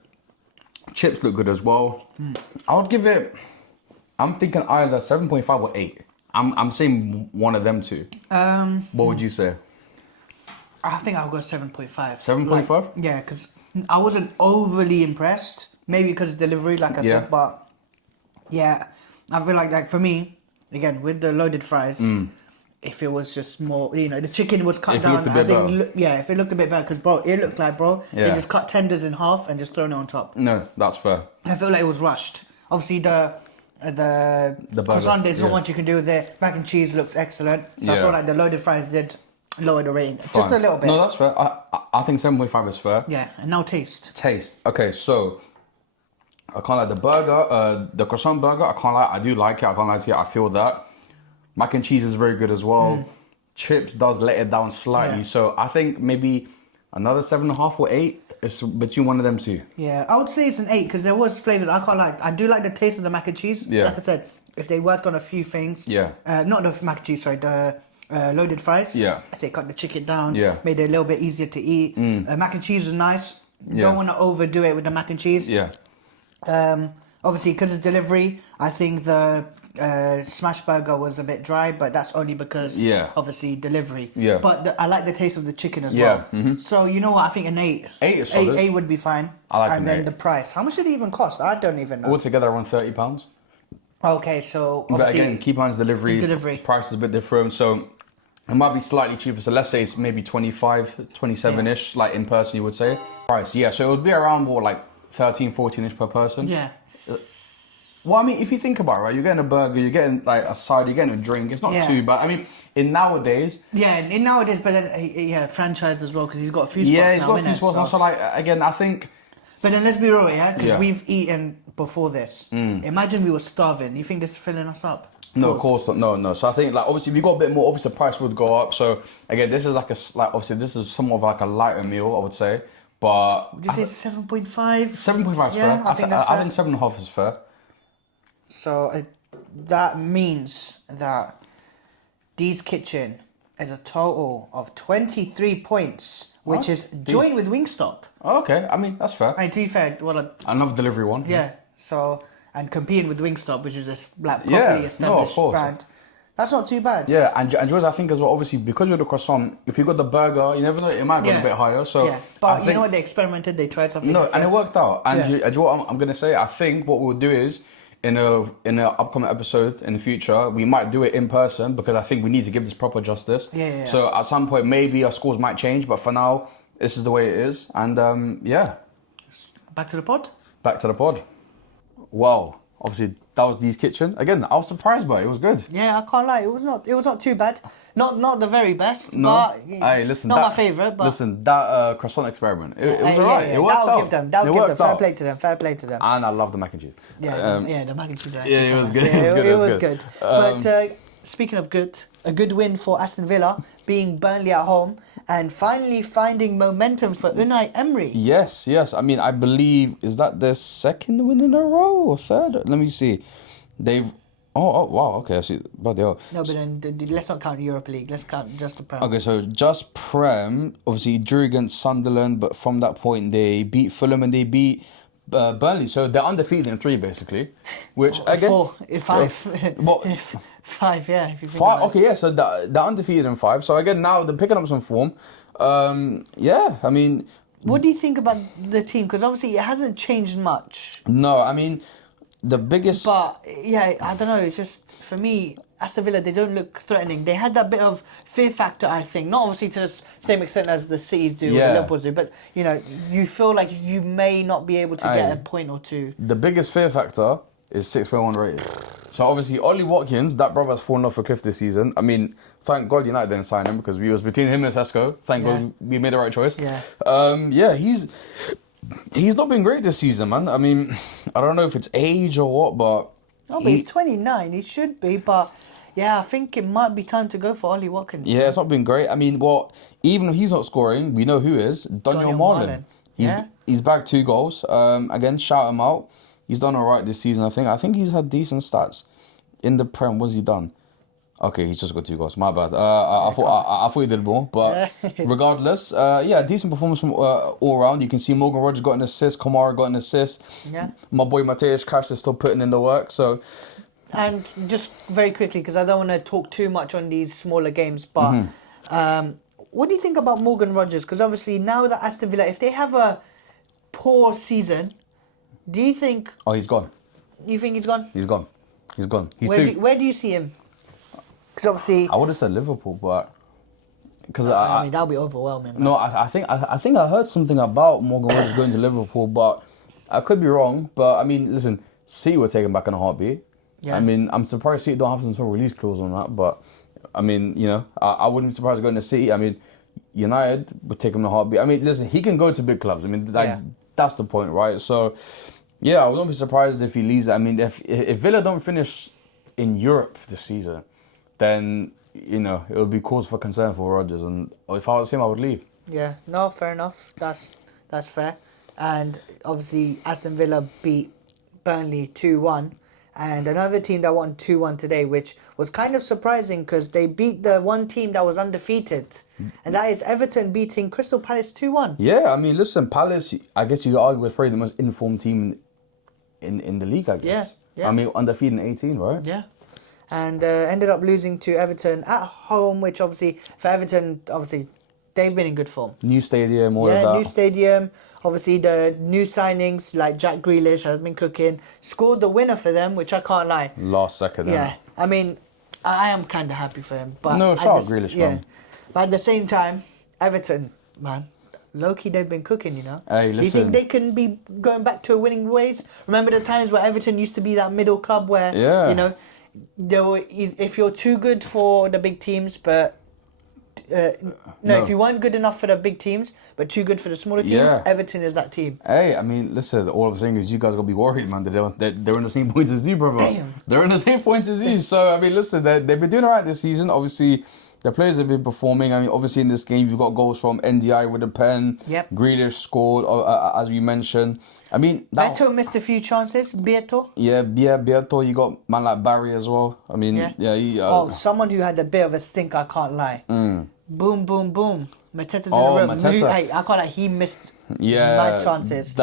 Chips look good as well. I would give it. I'm thinking either 7.5 or 8. I'm saying one of them two. What would you say? I think I'll go 7.5. 7.5? Like, yeah, because I wasn't overly impressed. Maybe because of delivery, like I said, but yeah, I feel like for me, again, with the loaded fries, if it was just more, the chicken was cut down. I think, if it looked a bit better, because bro, it looked like they just cut tenders in half and just thrown it on top. No, that's fair. I feel like it was rushed. Obviously, the croissant, there's not much you can do with it. Mac and cheese looks excellent. So I feel like the loaded fries did lower the rating just a little bit. No, that's fair. I think 7.5 is fair. Yeah, and now taste. Okay, so I can't like the burger, the croissant burger. I can't lie, I do like it. I can't lie to you. I feel that. Mac and cheese is very good as well. Chips does let it down slightly. So I think maybe another 7.5 or 8. It's between one of them two. Yeah, I would say it's an 8 because there was flavour. I can't like. I do like the taste of the mac and cheese. Yeah. Like I said, if they worked on a few things. Yeah. Not the mac and cheese, sorry. The loaded fries. Yeah. If they cut the chicken down. Yeah. Made it a little bit easier to eat. Mac and cheese is nice. Don't want to overdo it with the mac and cheese. Yeah. Obviously, because it's delivery, I think the smash burger was a bit dry, but that's only because obviously delivery. Yeah. But I like the taste of the chicken as well. So you know what? I think an 8. 8 is solid. 8 would be fine. I like and then 8. the price. How much did it even cost? I don't even know. Altogether around £30. Okay, so But again, keep on delivery. Price is a bit different, so it might be slightly cheaper. So let's say it's maybe 25, 27-ish, like in person, you would say. Price, yeah. So it would be around more like 13, 14-ish per person. Yeah. Well, I mean, if you think about it, right, you're getting a burger, you're getting like a side, you're getting a drink. It's not too bad. I mean, in nowadays. Yeah, in nowadays, but then franchise as well because he's got a few spots now. Yeah, he's got a few spots now. So like again, I think. But then let's be real, because we've eaten before this. Imagine we were starving. You think this is filling us up? No, of course not. No. So I think like obviously if you got a bit more, obviously the price would go up. So again, this is like obviously this is somewhat of like a lighter meal, I would say. But would you say 7.5? 7.5 is fair. I think that's fair. I think 7.5 is fair. So that means that Dee's Kitchen is a total of 23 points, which is joint with Wingstop. Oh, okay, I mean, that's fair. And to be fair, another delivery one. Yeah, so, and competing with Wingstop, which is a properly established brand. That's not too bad. Yeah, and George, I think as well, obviously, because you're the croissant, if you got the burger, you never know, it might go a bit higher. So but you know what, they experimented, they tried something different. And it worked out. And you know what I'm going to say? I think what we'll do is, in an upcoming episode in the future, we might do it in person because I think we need to give this proper justice. Yeah. So at some point, maybe our scores might change, but for now, this is the way it is. And Back to the pod. Back to the pod. Wow. Obviously, that was Dee's Kitchen. Again, I was surprised by it. It was good. Yeah, I can't lie. It was not too bad. Not the very best, no. but hey, listen, not my favourite. But listen, that croissant experiment, it was alright. It worked out. That'll give them. Fair play to them. And I love the mac and cheese. Yeah, the mac and cheese. Yeah, it was good. It was good. But speaking of good, a good win for Aston Villa, being Burnley at home, and finally finding momentum for Unai Emery. Yes. I mean, I believe, is that their second win in a row or third? Let me see. They've Oh, wow, okay, I see. Bloody hell. No, but then let's not count Europa League. Let's count just the Prem. Okay, so just Prem, obviously drew against Sunderland, but from that point they beat Fulham and they beat Burnley. So they're undefeated in 3, basically. Which, again... 4, 5. What? 5, yeah. If you think 5, about okay, yeah, so they're undefeated in 5. So again, now they're picking up some form. Yeah, I mean... What do you think about the team? Because obviously it hasn't changed much. No, I mean, the biggest... But, yeah, I don't know. It's just, for me, Aston Villa, they don't look threatening. They had that bit of fear factor, I think. Not obviously to the same extent as the Cities do or the Liverpools do. But, you know, you feel like you may not be able to get a point or two. The biggest fear factor is 6.1 rated. So obviously, Ollie Watkins, that brother's fallen off a cliff this season. I mean, thank God United didn't sign him because we was between him and Sesko. Thank God we made the right choice. Yeah. He's not been great this season, man. I mean, I don't know if it's age or what, but... No, but he's 29. He should be, but... Yeah, I think it might be time to go for Ollie Watkins. Yeah, it's not been great. I mean, even if he's not scoring, we know who is. Daniel Marlin. He's bagged 2 goals. Again, shout him out. He's done all right this season, I think. I think he's had decent stats in the Prem. What's he done? Okay, he's just got 2 goals. My bad. I thought he did more. But regardless, decent performance from all around. You can see Morgan Rogers got an assist. Kamara got an assist. Yeah. My boy Mateusz Kasz is still putting in the work. So... And just very quickly, because I don't want to talk too much on these smaller games, but what do you think about Morgan Rogers? Because obviously now that Aston Villa, if they have a poor season, do you think... Oh, he's gone. You think he's gone? He's gone. He's gone. Where do you see him? Because obviously... I would have said Liverpool, but... Because I mean, that'll be overwhelming. Man. No, I think I heard something about Morgan Rogers going to Liverpool, but I could be wrong. But I mean, listen, City were taken back in a heartbeat. Yeah. I mean, I'm surprised City don't have some sort of release clause on that, but I mean, you know, I wouldn't be surprised going to City. I mean, United would take him in a heartbeat. I mean, listen, he can go to big clubs. I mean, that's the point, right? So, yeah, I wouldn't be surprised if he leaves. I mean, if Villa don't finish in Europe this season, then, you know, it would be cause for concern for Rodgers. And if I was him, I would leave. Yeah, no, fair enough. That's fair. And obviously, Aston Villa beat Burnley 2-1. And another team that won 2-1 today, which was kind of surprising because they beat the one team that was undefeated. And that is Everton beating Crystal Palace 2-1. Yeah, I mean, listen, Palace, I guess you could argue, was probably the most informed team in the league, I guess. Yeah. I mean, undefeated in 18, right? Yeah. And ended up losing to Everton at home, which obviously, for Everton, obviously, they've been in good form. New stadium, all of that. Yeah, new stadium. Obviously, the new signings like Jack Grealish has been cooking. Scored the winner for them, which I can't lie. Last second. Yeah, I mean, I am kind of happy for him. But no, shout out Grealish, man. But at the same time, Everton, man, low-key they've been cooking, you know. Hey, listen. Do you think they can be going back to winning ways? Remember the times where Everton used to be that middle club where, you know, if you're too good for the big teams, but... No, if you weren't good enough for the big teams, but too good for the smaller teams, Everton is that team. Hey, I mean, listen, all I'm saying is you guys got to be worried, man. They're in the same points as you, brother. Damn. They're in the same points as you. So, I mean, listen, they've been doing all right this season. Obviously, the players have been performing. I mean, obviously, in this game, you've got goals from NDI with a pen. Yep. Grealish scored, as we mentioned. I mean... Beto missed a few chances. Beto. Yeah, Beto. You got man like Barry as well. I mean, someone who had a bit of a stink, I can't lie. Boom, boom, boom. Mateta's in the room. Mateta. I can't lie, he missed mad chances.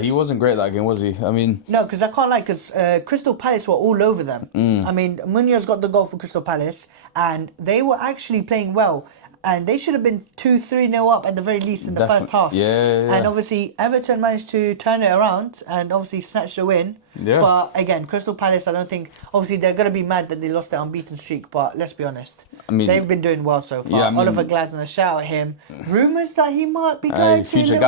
He wasn't great that game, was he? I mean... No, because I can't lie, because Crystal Palace were all over them. I mean, Munoz got the goal for Crystal Palace, and they were actually playing well. And they should have been 2-3-0 up at the very least in the first half. Yeah. And obviously, Everton managed to turn it around and obviously snatch the win. Yeah. But again, Crystal Palace, I don't think... Obviously, they're going to be mad that they lost their unbeaten streak. But let's be honest. I mean, they've been doing well so far. Yeah, Oliver Glasner, shout out him. Rumours that he might be going to... Future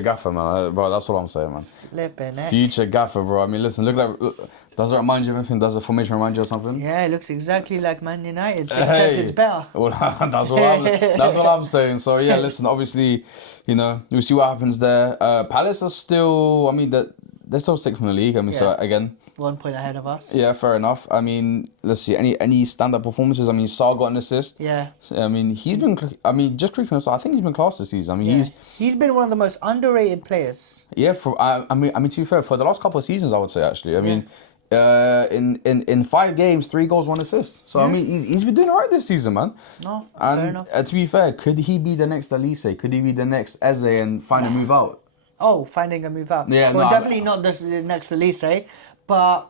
gaffer, man. Bro, that's what I'm saying, man. Flipping, eh? Future gaffer, bro. I mean, listen, does it remind you of anything? Does the formation remind you of something? Yeah, it looks exactly like Man United, except it's better. Well, that's what I'm saying. So, yeah, listen, obviously, you know, we'll see what happens there. Palace are still... I mean, they're still sixth in the league. I mean, so again... 1 point ahead of us. Yeah, fair enough. I mean, let's see. Any stand-up performances? I mean, Saar got an assist. Yeah. I mean, he's been... I mean, just quickly, I think he's been class this season. I mean, he's been one of the most underrated players. Yeah, I mean, to be fair, for the last couple of seasons, I would say, actually. I mean, In 5 games, 3 goals, 1 assist. So I mean, he's been doing alright this season, man. No, and fair enough. To be fair, could he be the next Elise? Could he be the next Eze and find a move out? Oh, finding a move out. Yeah, well, no, definitely not the next Elise, but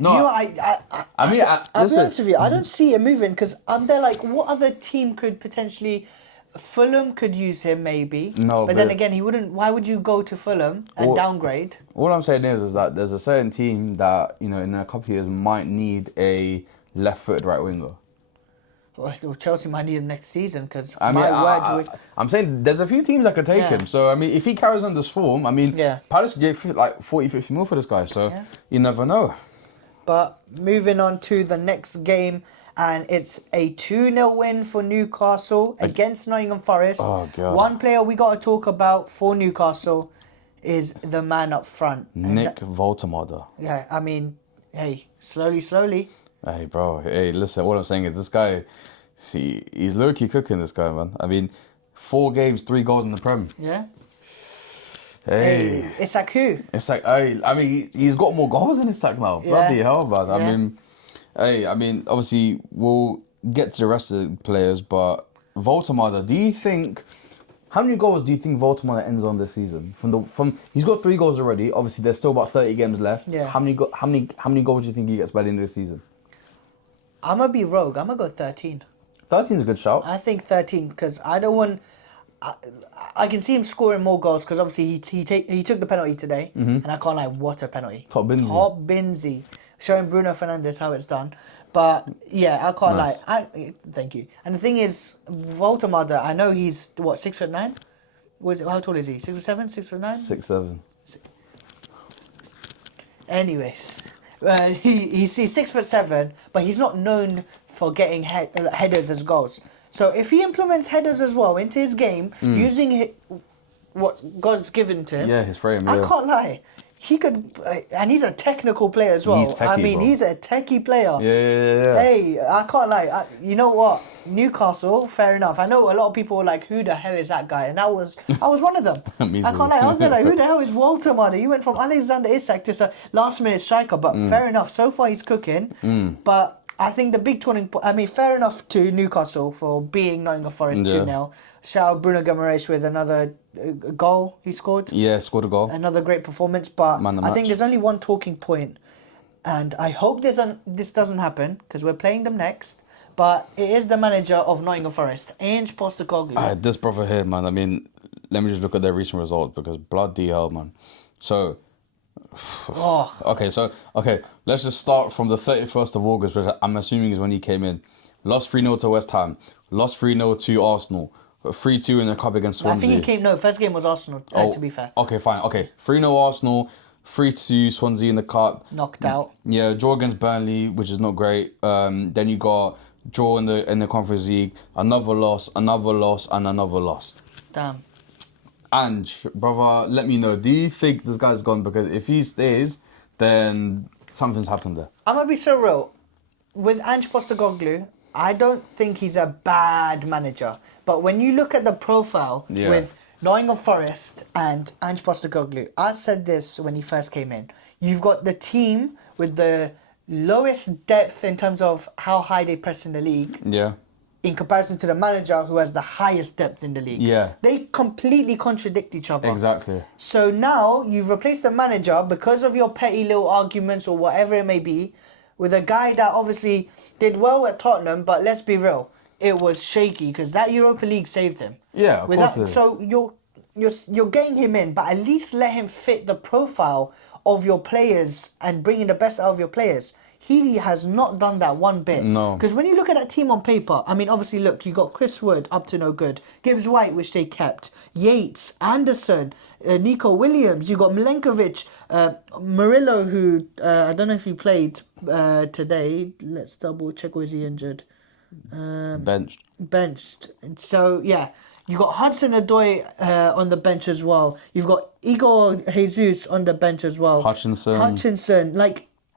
No, I'll be listen. honest with you. I don't see him moving because I'm there. Like, what other team could potentially? Fulham could use him maybe. No, but then again, he wouldn't. Why would you go to Fulham and downgrade? All I'm saying is that there's a certain team that, you know, in a couple of years might need a left-footed right winger. Well, Chelsea might need him next season because I'm saying there's a few teams that could take him. So, I mean, if he carries on this form, I mean, Palace could get like 40, 50 mil for this guy. So, you never know. But moving on to the next game, and it's a 2-0 win for Newcastle against Nottingham Forest. Oh, God. One player we got to talk about for Newcastle is the man up front. Nick Voltemade. Yeah, I mean, hey, slowly. Hey, bro. Hey, listen, what I'm saying is this guy, see, he's low-key cooking, this guy, man. I mean, 4 games, 3 goals in the Prem. Yeah. Hey. It's like who? It's like, I mean, he's got more goals in his sack now. Yeah. Bloody hell, man. I mean, obviously, we'll get to the rest of the players, but Voltemade, do you think, how many goals do you think Voltemade ends on this season? He's got 3 goals already. Obviously, there's still about 30 games left. Yeah. How many goals do you think he gets by the end of the season? I'm going to be rogue. I'm going to go 13. 13 is a good shout. I think 13 because I don't want... I can see him scoring more goals because obviously he took the penalty today, and I can't lie, what a penalty! Top binsy, showing Bruno Fernandes how it's done. But yeah, I can't lie. Thank you. And the thing is, Voltemade, I know he's what 6'9". How tall is he? 6'7", 6'9". 6'7". Anyways, he's 6'7", but he's not known for getting headers as goals. So if he implements headers as well into his game, using what God's given to him, his frame. I can't lie. He could, and he's a technical player as well. He's techie, bro. He's a techie player. Yeah. Hey, I can't lie. You know what? Newcastle, fair enough. I know a lot of people were like, "Who the hell is that guy?" And I was one of them. I can't lie. I was there like, "Who the hell is Voltemade?" You went from Alexander Isak to a last-minute striker, but fair enough. So far, he's cooking. But I think the big turning point... I mean, fair enough to Newcastle for being Nottingham Forest 2-0. Shout out Bruno Guimaraes with another goal he scored. Yeah, scored a goal. Another great performance. But I think there's only one talking point, and I hope this doesn't happen because we're playing them next. But it is the manager of Nottingham Forest, Ange Postecoglou. This brother here, man. I mean, let me just look at their recent results because bloody hell, man. So... Okay, let's just start from the 31st of August, which I'm assuming is when he came in. Lost 3-0 to West Ham. Lost 3-0 to Arsenal. 3-2 in the cup against Swansea. I think he came... No, first game was Arsenal, to be fair. Okay, fine. Okay, 3-0 Arsenal. 3-2 Swansea in the cup. Knocked out. Yeah, draw against Burnley, which is not great. Then you got draw in the Conference League. Another loss, and another loss. Damn. Ange, brother, let me know. Do you think this guy's gone? Because if he stays, then something's happened there. I'm going to be so real. With Ange Postecoglou, I don't think he's a bad manager. But when you look at the profile with Nottingham Forest and Ange Postecoglou, I said this when he first came in. You've got the team with the lowest depth in terms of how high they press in the league. Yeah. In comparison to the manager who has the highest depth in the league. Yeah. They completely contradict each other. Exactly. So now you've replaced the manager because of your petty little arguments or whatever it may be with a guy that obviously did well at Tottenham, but let's be real, it was shaky because that Europa League saved him. Yeah, of course. So you're getting him in, but at least let him fit the profile of your players and bringing the best out of your players. He has not done that one bit. No. Because when you look at that team on paper, I mean, obviously, look, you got Chris Wood up to no good. Gibbs White, which they kept. Yates, Anderson, Nico Williams. You got Milenkovic, Murillo, who I don't know if he played today. Let's double check. Was he injured? Benched. And so, yeah. You got Hudson-Odoi on the bench as well. You've got Igor Jesus on the bench as well. Hutchinson.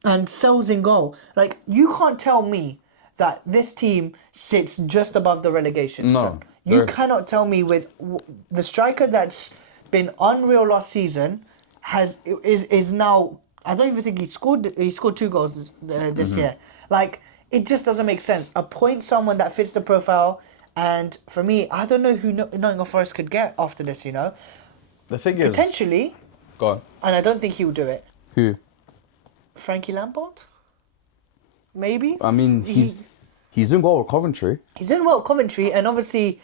And Sells in goal. Like, you can't tell me that this team sits just above the relegation zone. You cannot tell me with the striker that's been unreal last season is now I don't even think he scored. He scored 2 goals this year. Like, it just doesn't make sense. Appoint someone that fits the profile. And for me, I don't know who Nottingham Forest could get after this. You know, The thing is, potentially, go on. and I don't think he will do it. Who? Frankie Lampard, maybe. I mean, he's doing well with Coventry. He's doing well at Coventry, and obviously,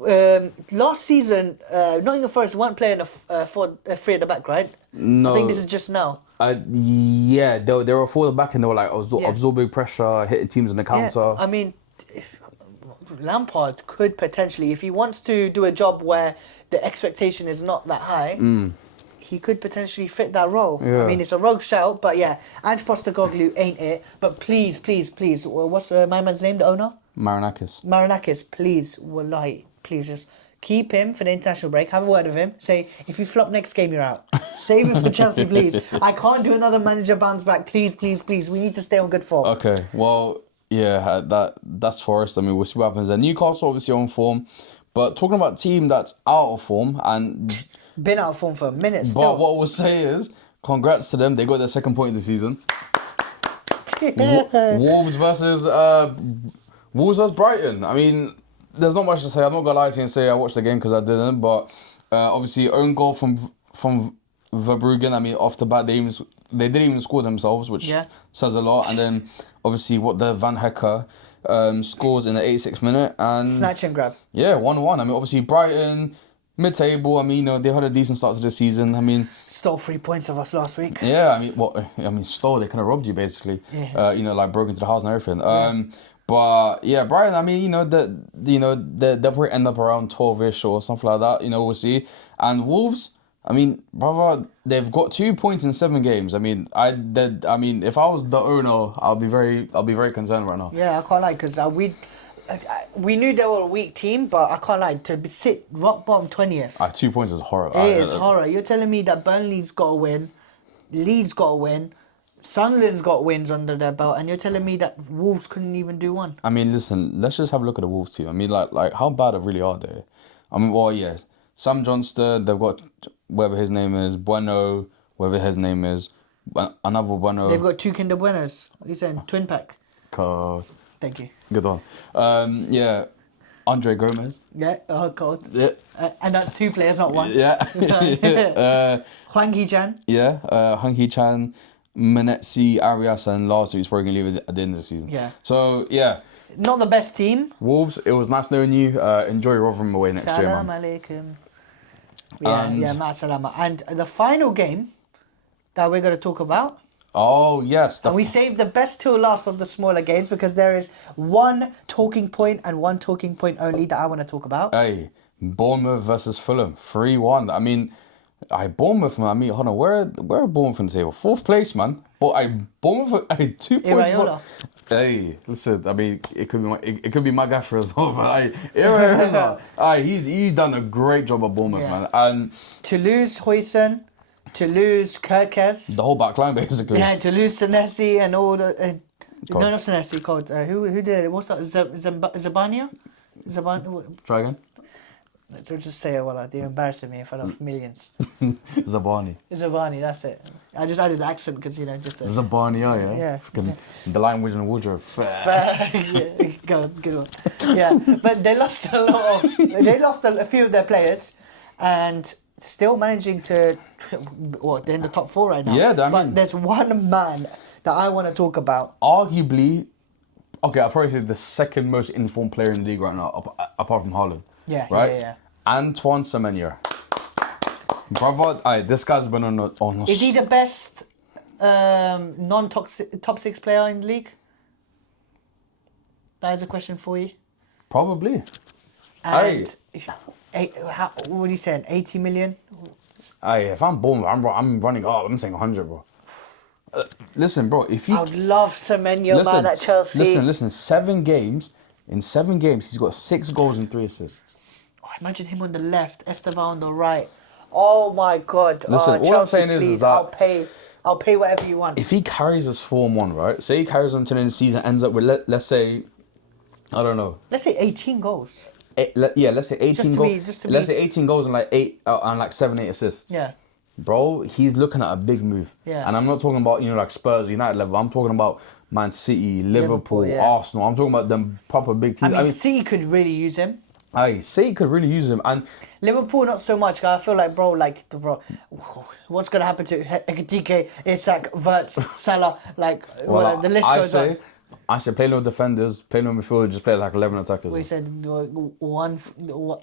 last season, Nottingham Forest weren't playing a 3 at the back, right? No. I think this is just now. Yeah, they were forward back and they were like absorbing pressure, hitting teams in the counter. Yeah, I mean, if Lampard could potentially, if he wants to do a job where the expectation is not that high, he could potentially fit that role. Yeah. I mean, it's a rogue shout, but yeah, Ange Postecoglou ain't it. But please, what's my man's name, the owner? Marinakis, please, wallahi, please just keep him for the international break. Have a word with him. Say, if you flop next game, you're out. Save him for Chelsea, please. I can't do another manager bounce back. Please. We need to stay on good form. Okay, well, yeah, that's Forest. I mean, we'll see what happens there. Newcastle obviously on form, but talking about team that's out of form and been out of form for a minute still. But what we'll say is, congrats to them. They got their 2nd point of the season. Wolves versus Brighton. I mean, there's not much to say. I'm not gonna lie to you and say I watched the game because I didn't. But obviously, own goal from Verbruggen. I mean, off the bat, they didn't even score themselves, which says a lot. And then obviously, what the Van Hecker scores in the 86th minute and snatch and grab. Yeah, 1-1. I mean, obviously Brighton mid-table. I mean, you know, they had a decent start to the season. I mean, stole 3 points of us last week. Yeah, stole. They kind of robbed you basically. Yeah. You know, like broke into the house and everything. But yeah, Brighton. I mean, they'll probably end up around 12ish or something like that. You know, we'll see. And Wolves. I mean, brother, they've got 2 points in 7 games. I mean, if I was the owner, I'll be very concerned right now. Yeah, I can't lie because we knew they were a weak team, but I can't lie, to sit rock bottom 20th. 2 points is horror. It is horror. You're telling me that Burnley's got a win, Leeds got a win, Sunderland's got wins under their belt, and you're telling me that Wolves couldn't even do one? I mean, listen, let's just have a look at the Wolves team. I mean, like how bad really are they? I mean, well, yes, Sam Johnston, they've got whatever his name is, Bueno, whatever his name is, another Bueno. They've got 2 Kinder Buenos. What are you saying? Twin pack. God. Thank you. Good one. Yeah, Andre Gomez. Yeah. Oh God. Yeah. And that's 2 players, not 1. Yeah. Hwang Hee-chan. Yeah. Hwang Hee-chan, Menetzi, Arias, and last week's probably gonna leave it at the end of the season. Yeah. So yeah. Not the best team. Wolves. It was nice knowing you. Enjoy Rotherham away next year, man. Salam alaikum. Yeah, ma salama. And the final game that we're going to talk about. Oh, yes. And we saved the best till last of the smaller games because there is one talking point and one talking point only that I want to talk about. Hey, Bournemouth versus Fulham, 3-1. I mean, Bournemouth, man. I mean, hold on, where are Bournemouth in the table? 4th place, man. But Bournemouth, 2 points. Hey, listen. I mean, it could be my gaffer as well. But he's done a great job at Bournemouth, man. And to lose Huijsen, to lose Kirkes, the whole back line basically. Yeah, to lose Senesi and all the. No, not Senesi. Called who did it? What's that? Zabania? Try again. Let's just say it while they're embarrassing me in front of millions. Zabani, that's it. I just added the accent because just. Zabani, yeah. Yeah. Freaking the language and wardrobe. Yeah, good one. Yeah, but they lost a lot of. They lost a few of their players, and still managing to. They're in the top 4 right now. Yeah, but there's one man that I want to talk about. Arguably, okay, I'll probably say the 2nd most informed player in the league right now, apart from Haaland. Yeah, right? Yeah. Antoine Semenyo. Brother, this guy's been on. Is he the best non-toxic top 6 player in the league? That is a question for you. Probably. And what are you saying? 80 million? If I'm Bournemouth, I'm running up. I'm saying 100, bro. Listen, bro. If he, I would love Semenyo, man, at Chelsea. Listen. 7 games. In 7 games, he's got 6 goals and 3 assists. Oh, imagine him on the left, Esteban on the right. Oh my God! Listen, all Chelsea, I'm saying is that I'll pay whatever you want. If he carries his form on, right? Say he carries on to the end of the season, ends up with let's say, I don't know. Let's say 18 goals. Let's say 18 goals. Let's say 18 goals and like 7, 8 assists. Yeah. bro, he's looking at a big move. Yeah. And I'm not talking about, like Spurs, United level. I'm talking about Man City, Liverpool, yeah. Arsenal. I'm talking about them proper big teams. I mean, City could really use him. City could really use him. And Liverpool, not so much. I feel like, bro, what's going to happen to Ekitike, Isak, Wirtz, Salah? The list goes on. I say play no defenders, play no midfielder, just play like 11 attackers. We said 1-1-7 or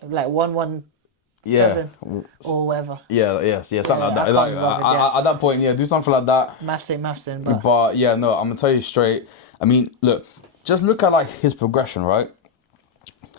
whatever. Something like that. At that point, do something like that. Maths ain't. But yeah, no, I'm gonna tell you straight. I mean, look, just look at his progression, right?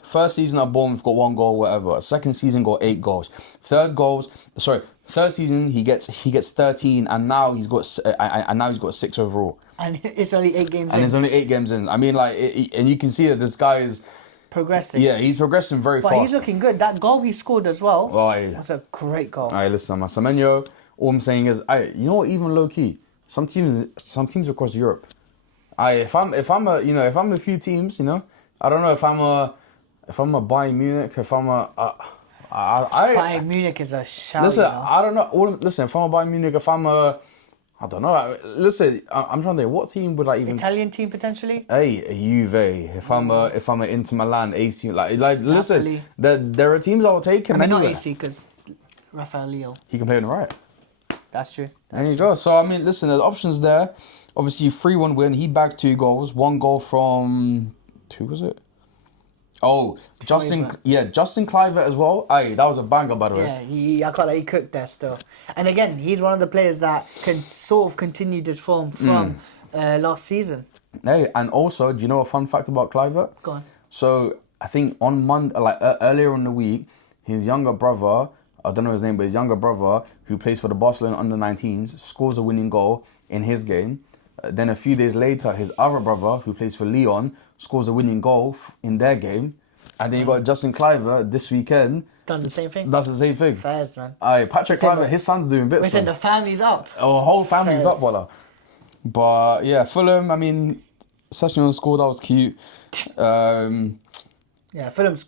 First season at Bournemouth got 1 goal, whatever. Second season got 8 goals. Third season he gets 13, and now he's got 6 overall. And it's only 8 games in. And it's only 8 games in. I mean, and you can see that this guy is progressing. Yeah, he's progressing very fast. But he's looking good. That goal he scored as well. Was a great goal. Alright, listen, Semenyo. All I'm saying is, you know what? Even low key, some teams across Europe. If I'm a few teams, I don't know if I'm a Bayern Munich, if I'm a Bayern Munich is a shout. Listen, I don't know. Listen, if I'm a Bayern Munich, if I'm a I don't know. Listen, I'm trying to think. What team would I even? Italian team potentially. Hey, a Juve. If I'm a Inter Milan, AC. Listen, there are teams I will take him anyway. Not AC because Rafael Leo. He can play on the right. That's true. There you go. So I mean, listen, there's options there. Obviously, 3-1 win. He bagged 2 goals. 1 goal from who was it? Oh, Justin Kluivert as well. Aye, that was a banger, by the way. Yeah, he cooked there still. And again, he's one of the players that can sort of continue this form from last season. Hey, and also, do you know a fun fact about Kluivert? Go on. So, I think on Monday, earlier in the week, his younger brother, I don't know his name, but his younger brother, who plays for the Barcelona under-19s, scores a winning goal in his game. Then a few days later, his other brother, who plays for Lyon, scores a winning goal in their game. And then you got Justin Kluivert this weekend. Done the same thing? Does the same thing. Fairs, man. Patrick Kluivert, his son's doing bits. We said the family's up. Oh, whole family's up, voila. But yeah, Fulham, I mean, Session scored, that was cute. Yeah, Fulham's...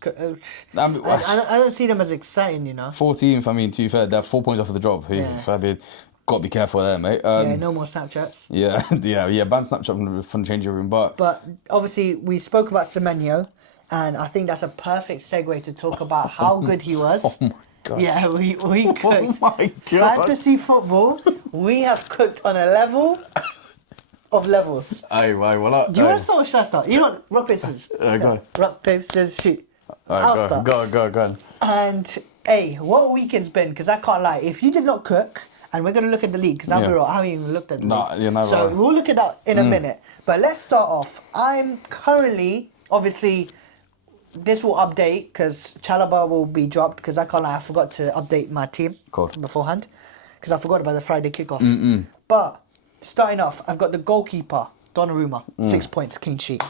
I don't see them as exciting, 14th, I mean, to be fair, they're 4 points off of the drop. I mean, got to be careful there, mate. No more Snapchats. Yeah, ban Snapchat from the changing room, but obviously, we spoke about Semenyo, and I think that's a perfect segue to talk about how good he was. Oh my God. Yeah, we cooked. Oh my God. Fantasy football, we have cooked on a level of levels. Aye, well, do you want to start or should I start? You know what? Rock, paper, scissors. Go on. Rock, paper, scissors, shoot. I'll start. Go on. And, hey, what a week it's been, because I can't lie. If you did not cook, and we're going to look at the league, because I haven't even looked at the league. So we'll look at that in a minute. But let's start off. I'm currently, obviously, this will update, because Chalobah will be dropped, because I can't lie, I forgot to update my team beforehand, because I forgot about the Friday kickoff. But, starting off, I've got the goalkeeper, Donnarumma, 6 points, clean sheet.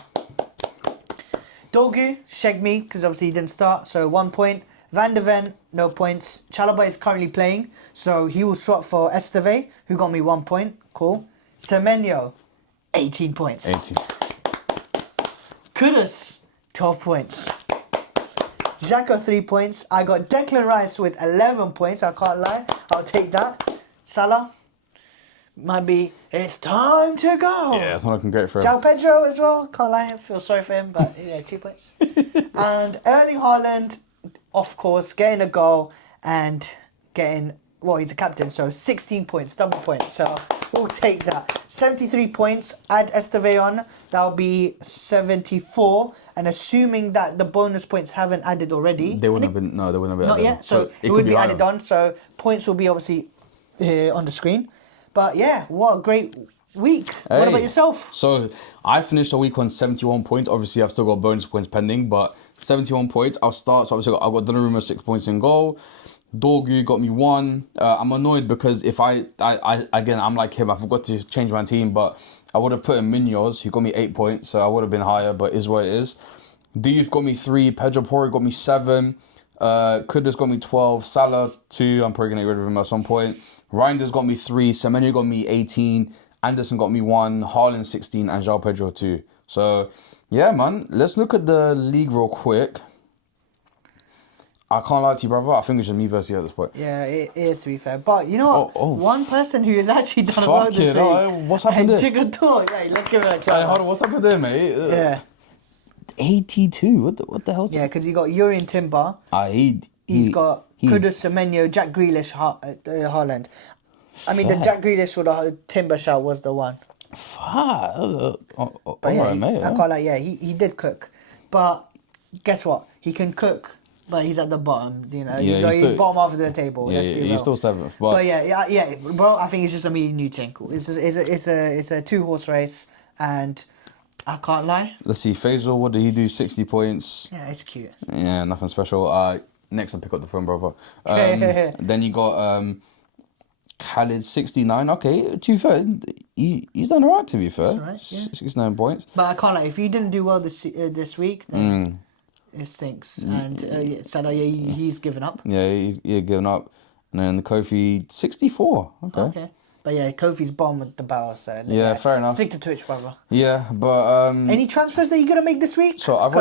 Dogu, shagged me, because obviously he didn't start, so 1 point. Van de Ven, no points. Chalobah is currently playing, so he will swap for Esteve, who got me 1 point. Cool. Semenyo, 18 points. 18. Kudus, 12 points. Xhaka, 3 points. I got Declan Rice with 11 points. I can't lie. I'll take that. Salah, might be, it's time to go. Yeah, it's not looking great for him. João Pedro as well. Can't lie, I feel sorry for him, but 2 points. And Erling Haaland, of course, getting a goal and getting, he's a captain, so 16 points, double points. So we'll take that. 73 points, add Esteve on, that'll be 74. And assuming that the bonus points haven't added already. They wouldn't have been Not added. yet, so it would be added on. So points will be obviously on the screen. But yeah, what a great week. Hey. What about yourself? So I finished the week on 71 points. Obviously, I've still got bonus points pending, but 71 points. I'll start. So obviously, I've got Donnarumma 6 points in goal. Dorgu got me 1. I'm annoyed because if I'm like him. I forgot to change my team, but I would have put in Munoz, who got me 8 points, so I would have been higher, but is what it is. Diouf got me 3. Pedro Porro got me 7. Kudus got me 12. Salah 2. I'm probably going to get rid of him at some point. Reinders got me 3. Semenyo got me 18. Anderson got me 1. Haaland 16. And João Pedro 2. So, yeah, man. Let's look at the league real quick. I can't lie to you, brother. I think it's just me versus you at this point. Yeah, it is, to be fair. But you know what? One person who has actually done well Fuck this it. week. What's happened there? Jiggator. Right, let's give it a Hey, clap. hold on. What's happened there, mate? Yeah. 82. What the hell's Yeah, because he got Urian Timber. He's got Kudus Semenyo, Jack Grealish, Haaland. I mean, the Jack Grealish or the Timber shout was the one. Fuck. But yeah, mate. I can't like, yeah, he did cook. But guess what? He can cook, but he's at the bottom, you know. Yeah, he's bottom half of the table. Yeah, let's be real. he's still 7th. But yeah, bro, I think it's just a me new tinkle. It's a 2-horse race, and I can't lie. Let's see, Faisal, what did he do? 60 points. Yeah, it's cute. Yeah, nothing special. Next, and pick up the phone, brother. Then you got Khalid, 69. Okay, to be fair, he's done alright, to be fair. That's right, yeah. 69 points. But I can't lie, if you didn't do well this week, then it stinks. And Salah, he's given up. Yeah, he given up. And then Kofi, 64. Okay. But yeah, Kofi's bottom of the barrel, so yeah, fair enough. Stick to Twitch, brother. Yeah, but any transfers that you're gonna make this week? So I've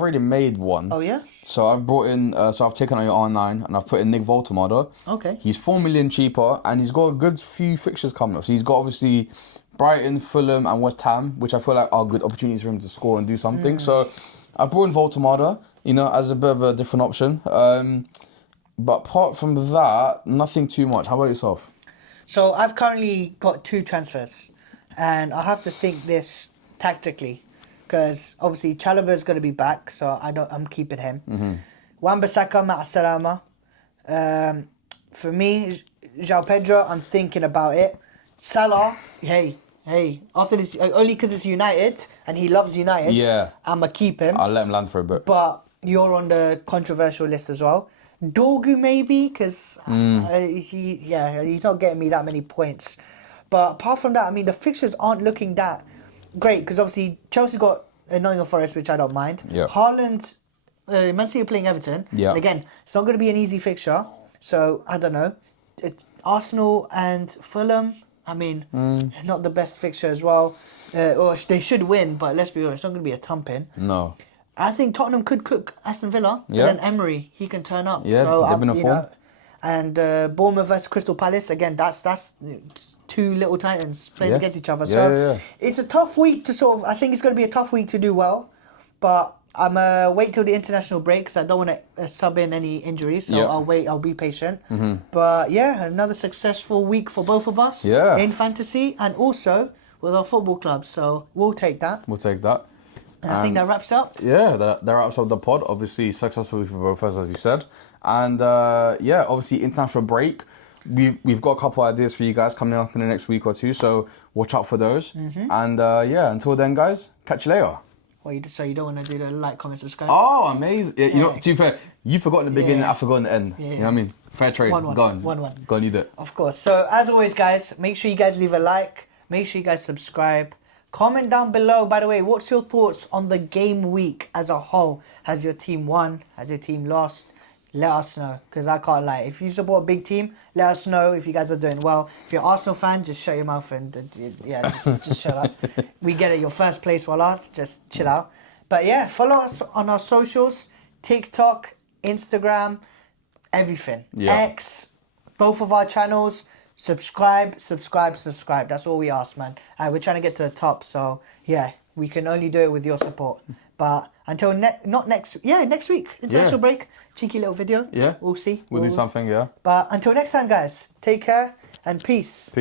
already made one. Oh yeah. So I've brought in. So I've taken out your R9 and I've put in Nick Voltemada. Okay. He's 4 million cheaper and he's got a good few fixtures coming up. So he's got obviously Brighton, Fulham, and West Ham, which I feel like are good opportunities for him to score and do something. So I've brought in Voltemada, you know, as a bit of a different option. But apart from that, nothing too much. How about yourself? So I've currently got 2 transfers, and I have to think this tactically, because obviously Chalobah's going to be back, so I'm keeping him. Wan-Bissaka, ma'as-salama. For me, João Pedro, I'm thinking about it. Salah, hey, after this, only because it's United and he loves United. Yeah, I'm gonna keep him. I'll let him land for a bit. But you're on the controversial list as well. Dorgu maybe, because he's not getting me that many points. But apart from that, I mean, the fixtures aren't looking that great, because obviously Chelsea got Nottingham Forest, which I don't mind. Yeah. Haaland, Man City are playing Everton. Yeah. And again, it's not going to be an easy fixture. So I don't know. Arsenal and Fulham, I mean, not the best fixture as well. Or they should win, but let's be honest, it's not going to be a thumping. No. I think Tottenham could cook Aston Villa, Yeah. and then Emery, he can turn up. Yeah, so they've been on form. And Bournemouth versus Crystal Palace, again, that's 2 little titans playing against each other. So it's a tough week to I think it's going to be a tough week to do well, but I'm wait till the international break because I don't want to sub in any injuries, so I'll be patient. But yeah, another successful week for both of us in fantasy and also with our football club, so we'll take that. And I think that wraps up. Yeah, that wraps up the pod. Obviously, successfully for both of us, as we said. And obviously, international break. We've got a couple of ideas for you guys coming up in the next week or 2, so watch out for those. And until then, guys, catch you later. Well, so you don't want to do the like, comment, subscribe? Oh, amazing. Yeah, you know, to be fair, you forgot in the beginning, I forgot in the end. You know what I mean? Fair trade. 1-1. Go on. 1-1. Go on, you do it. Of course. So, as always, guys, make sure you guys leave a like. Make sure you guys subscribe. Comment down below, by the way, what's your thoughts on the game week as a whole? Has your team won? Has your team lost? Let us know, because I can't lie. If you support a big team, let us know if you guys are doing well. If you're an Arsenal fan, just shut your mouth and just shut up. We get it, your first place, voila, just chill out. But yeah, follow us on our socials, TikTok, Instagram, everything. X, both of our channels. Subscribe. That's all we ask, man. We're trying to get to the top, so yeah, we can only do it with your support. But until next week, international break, cheeky little video. Yeah, we'll see. We'll do something. Yeah. But until next time, guys, take care and peace.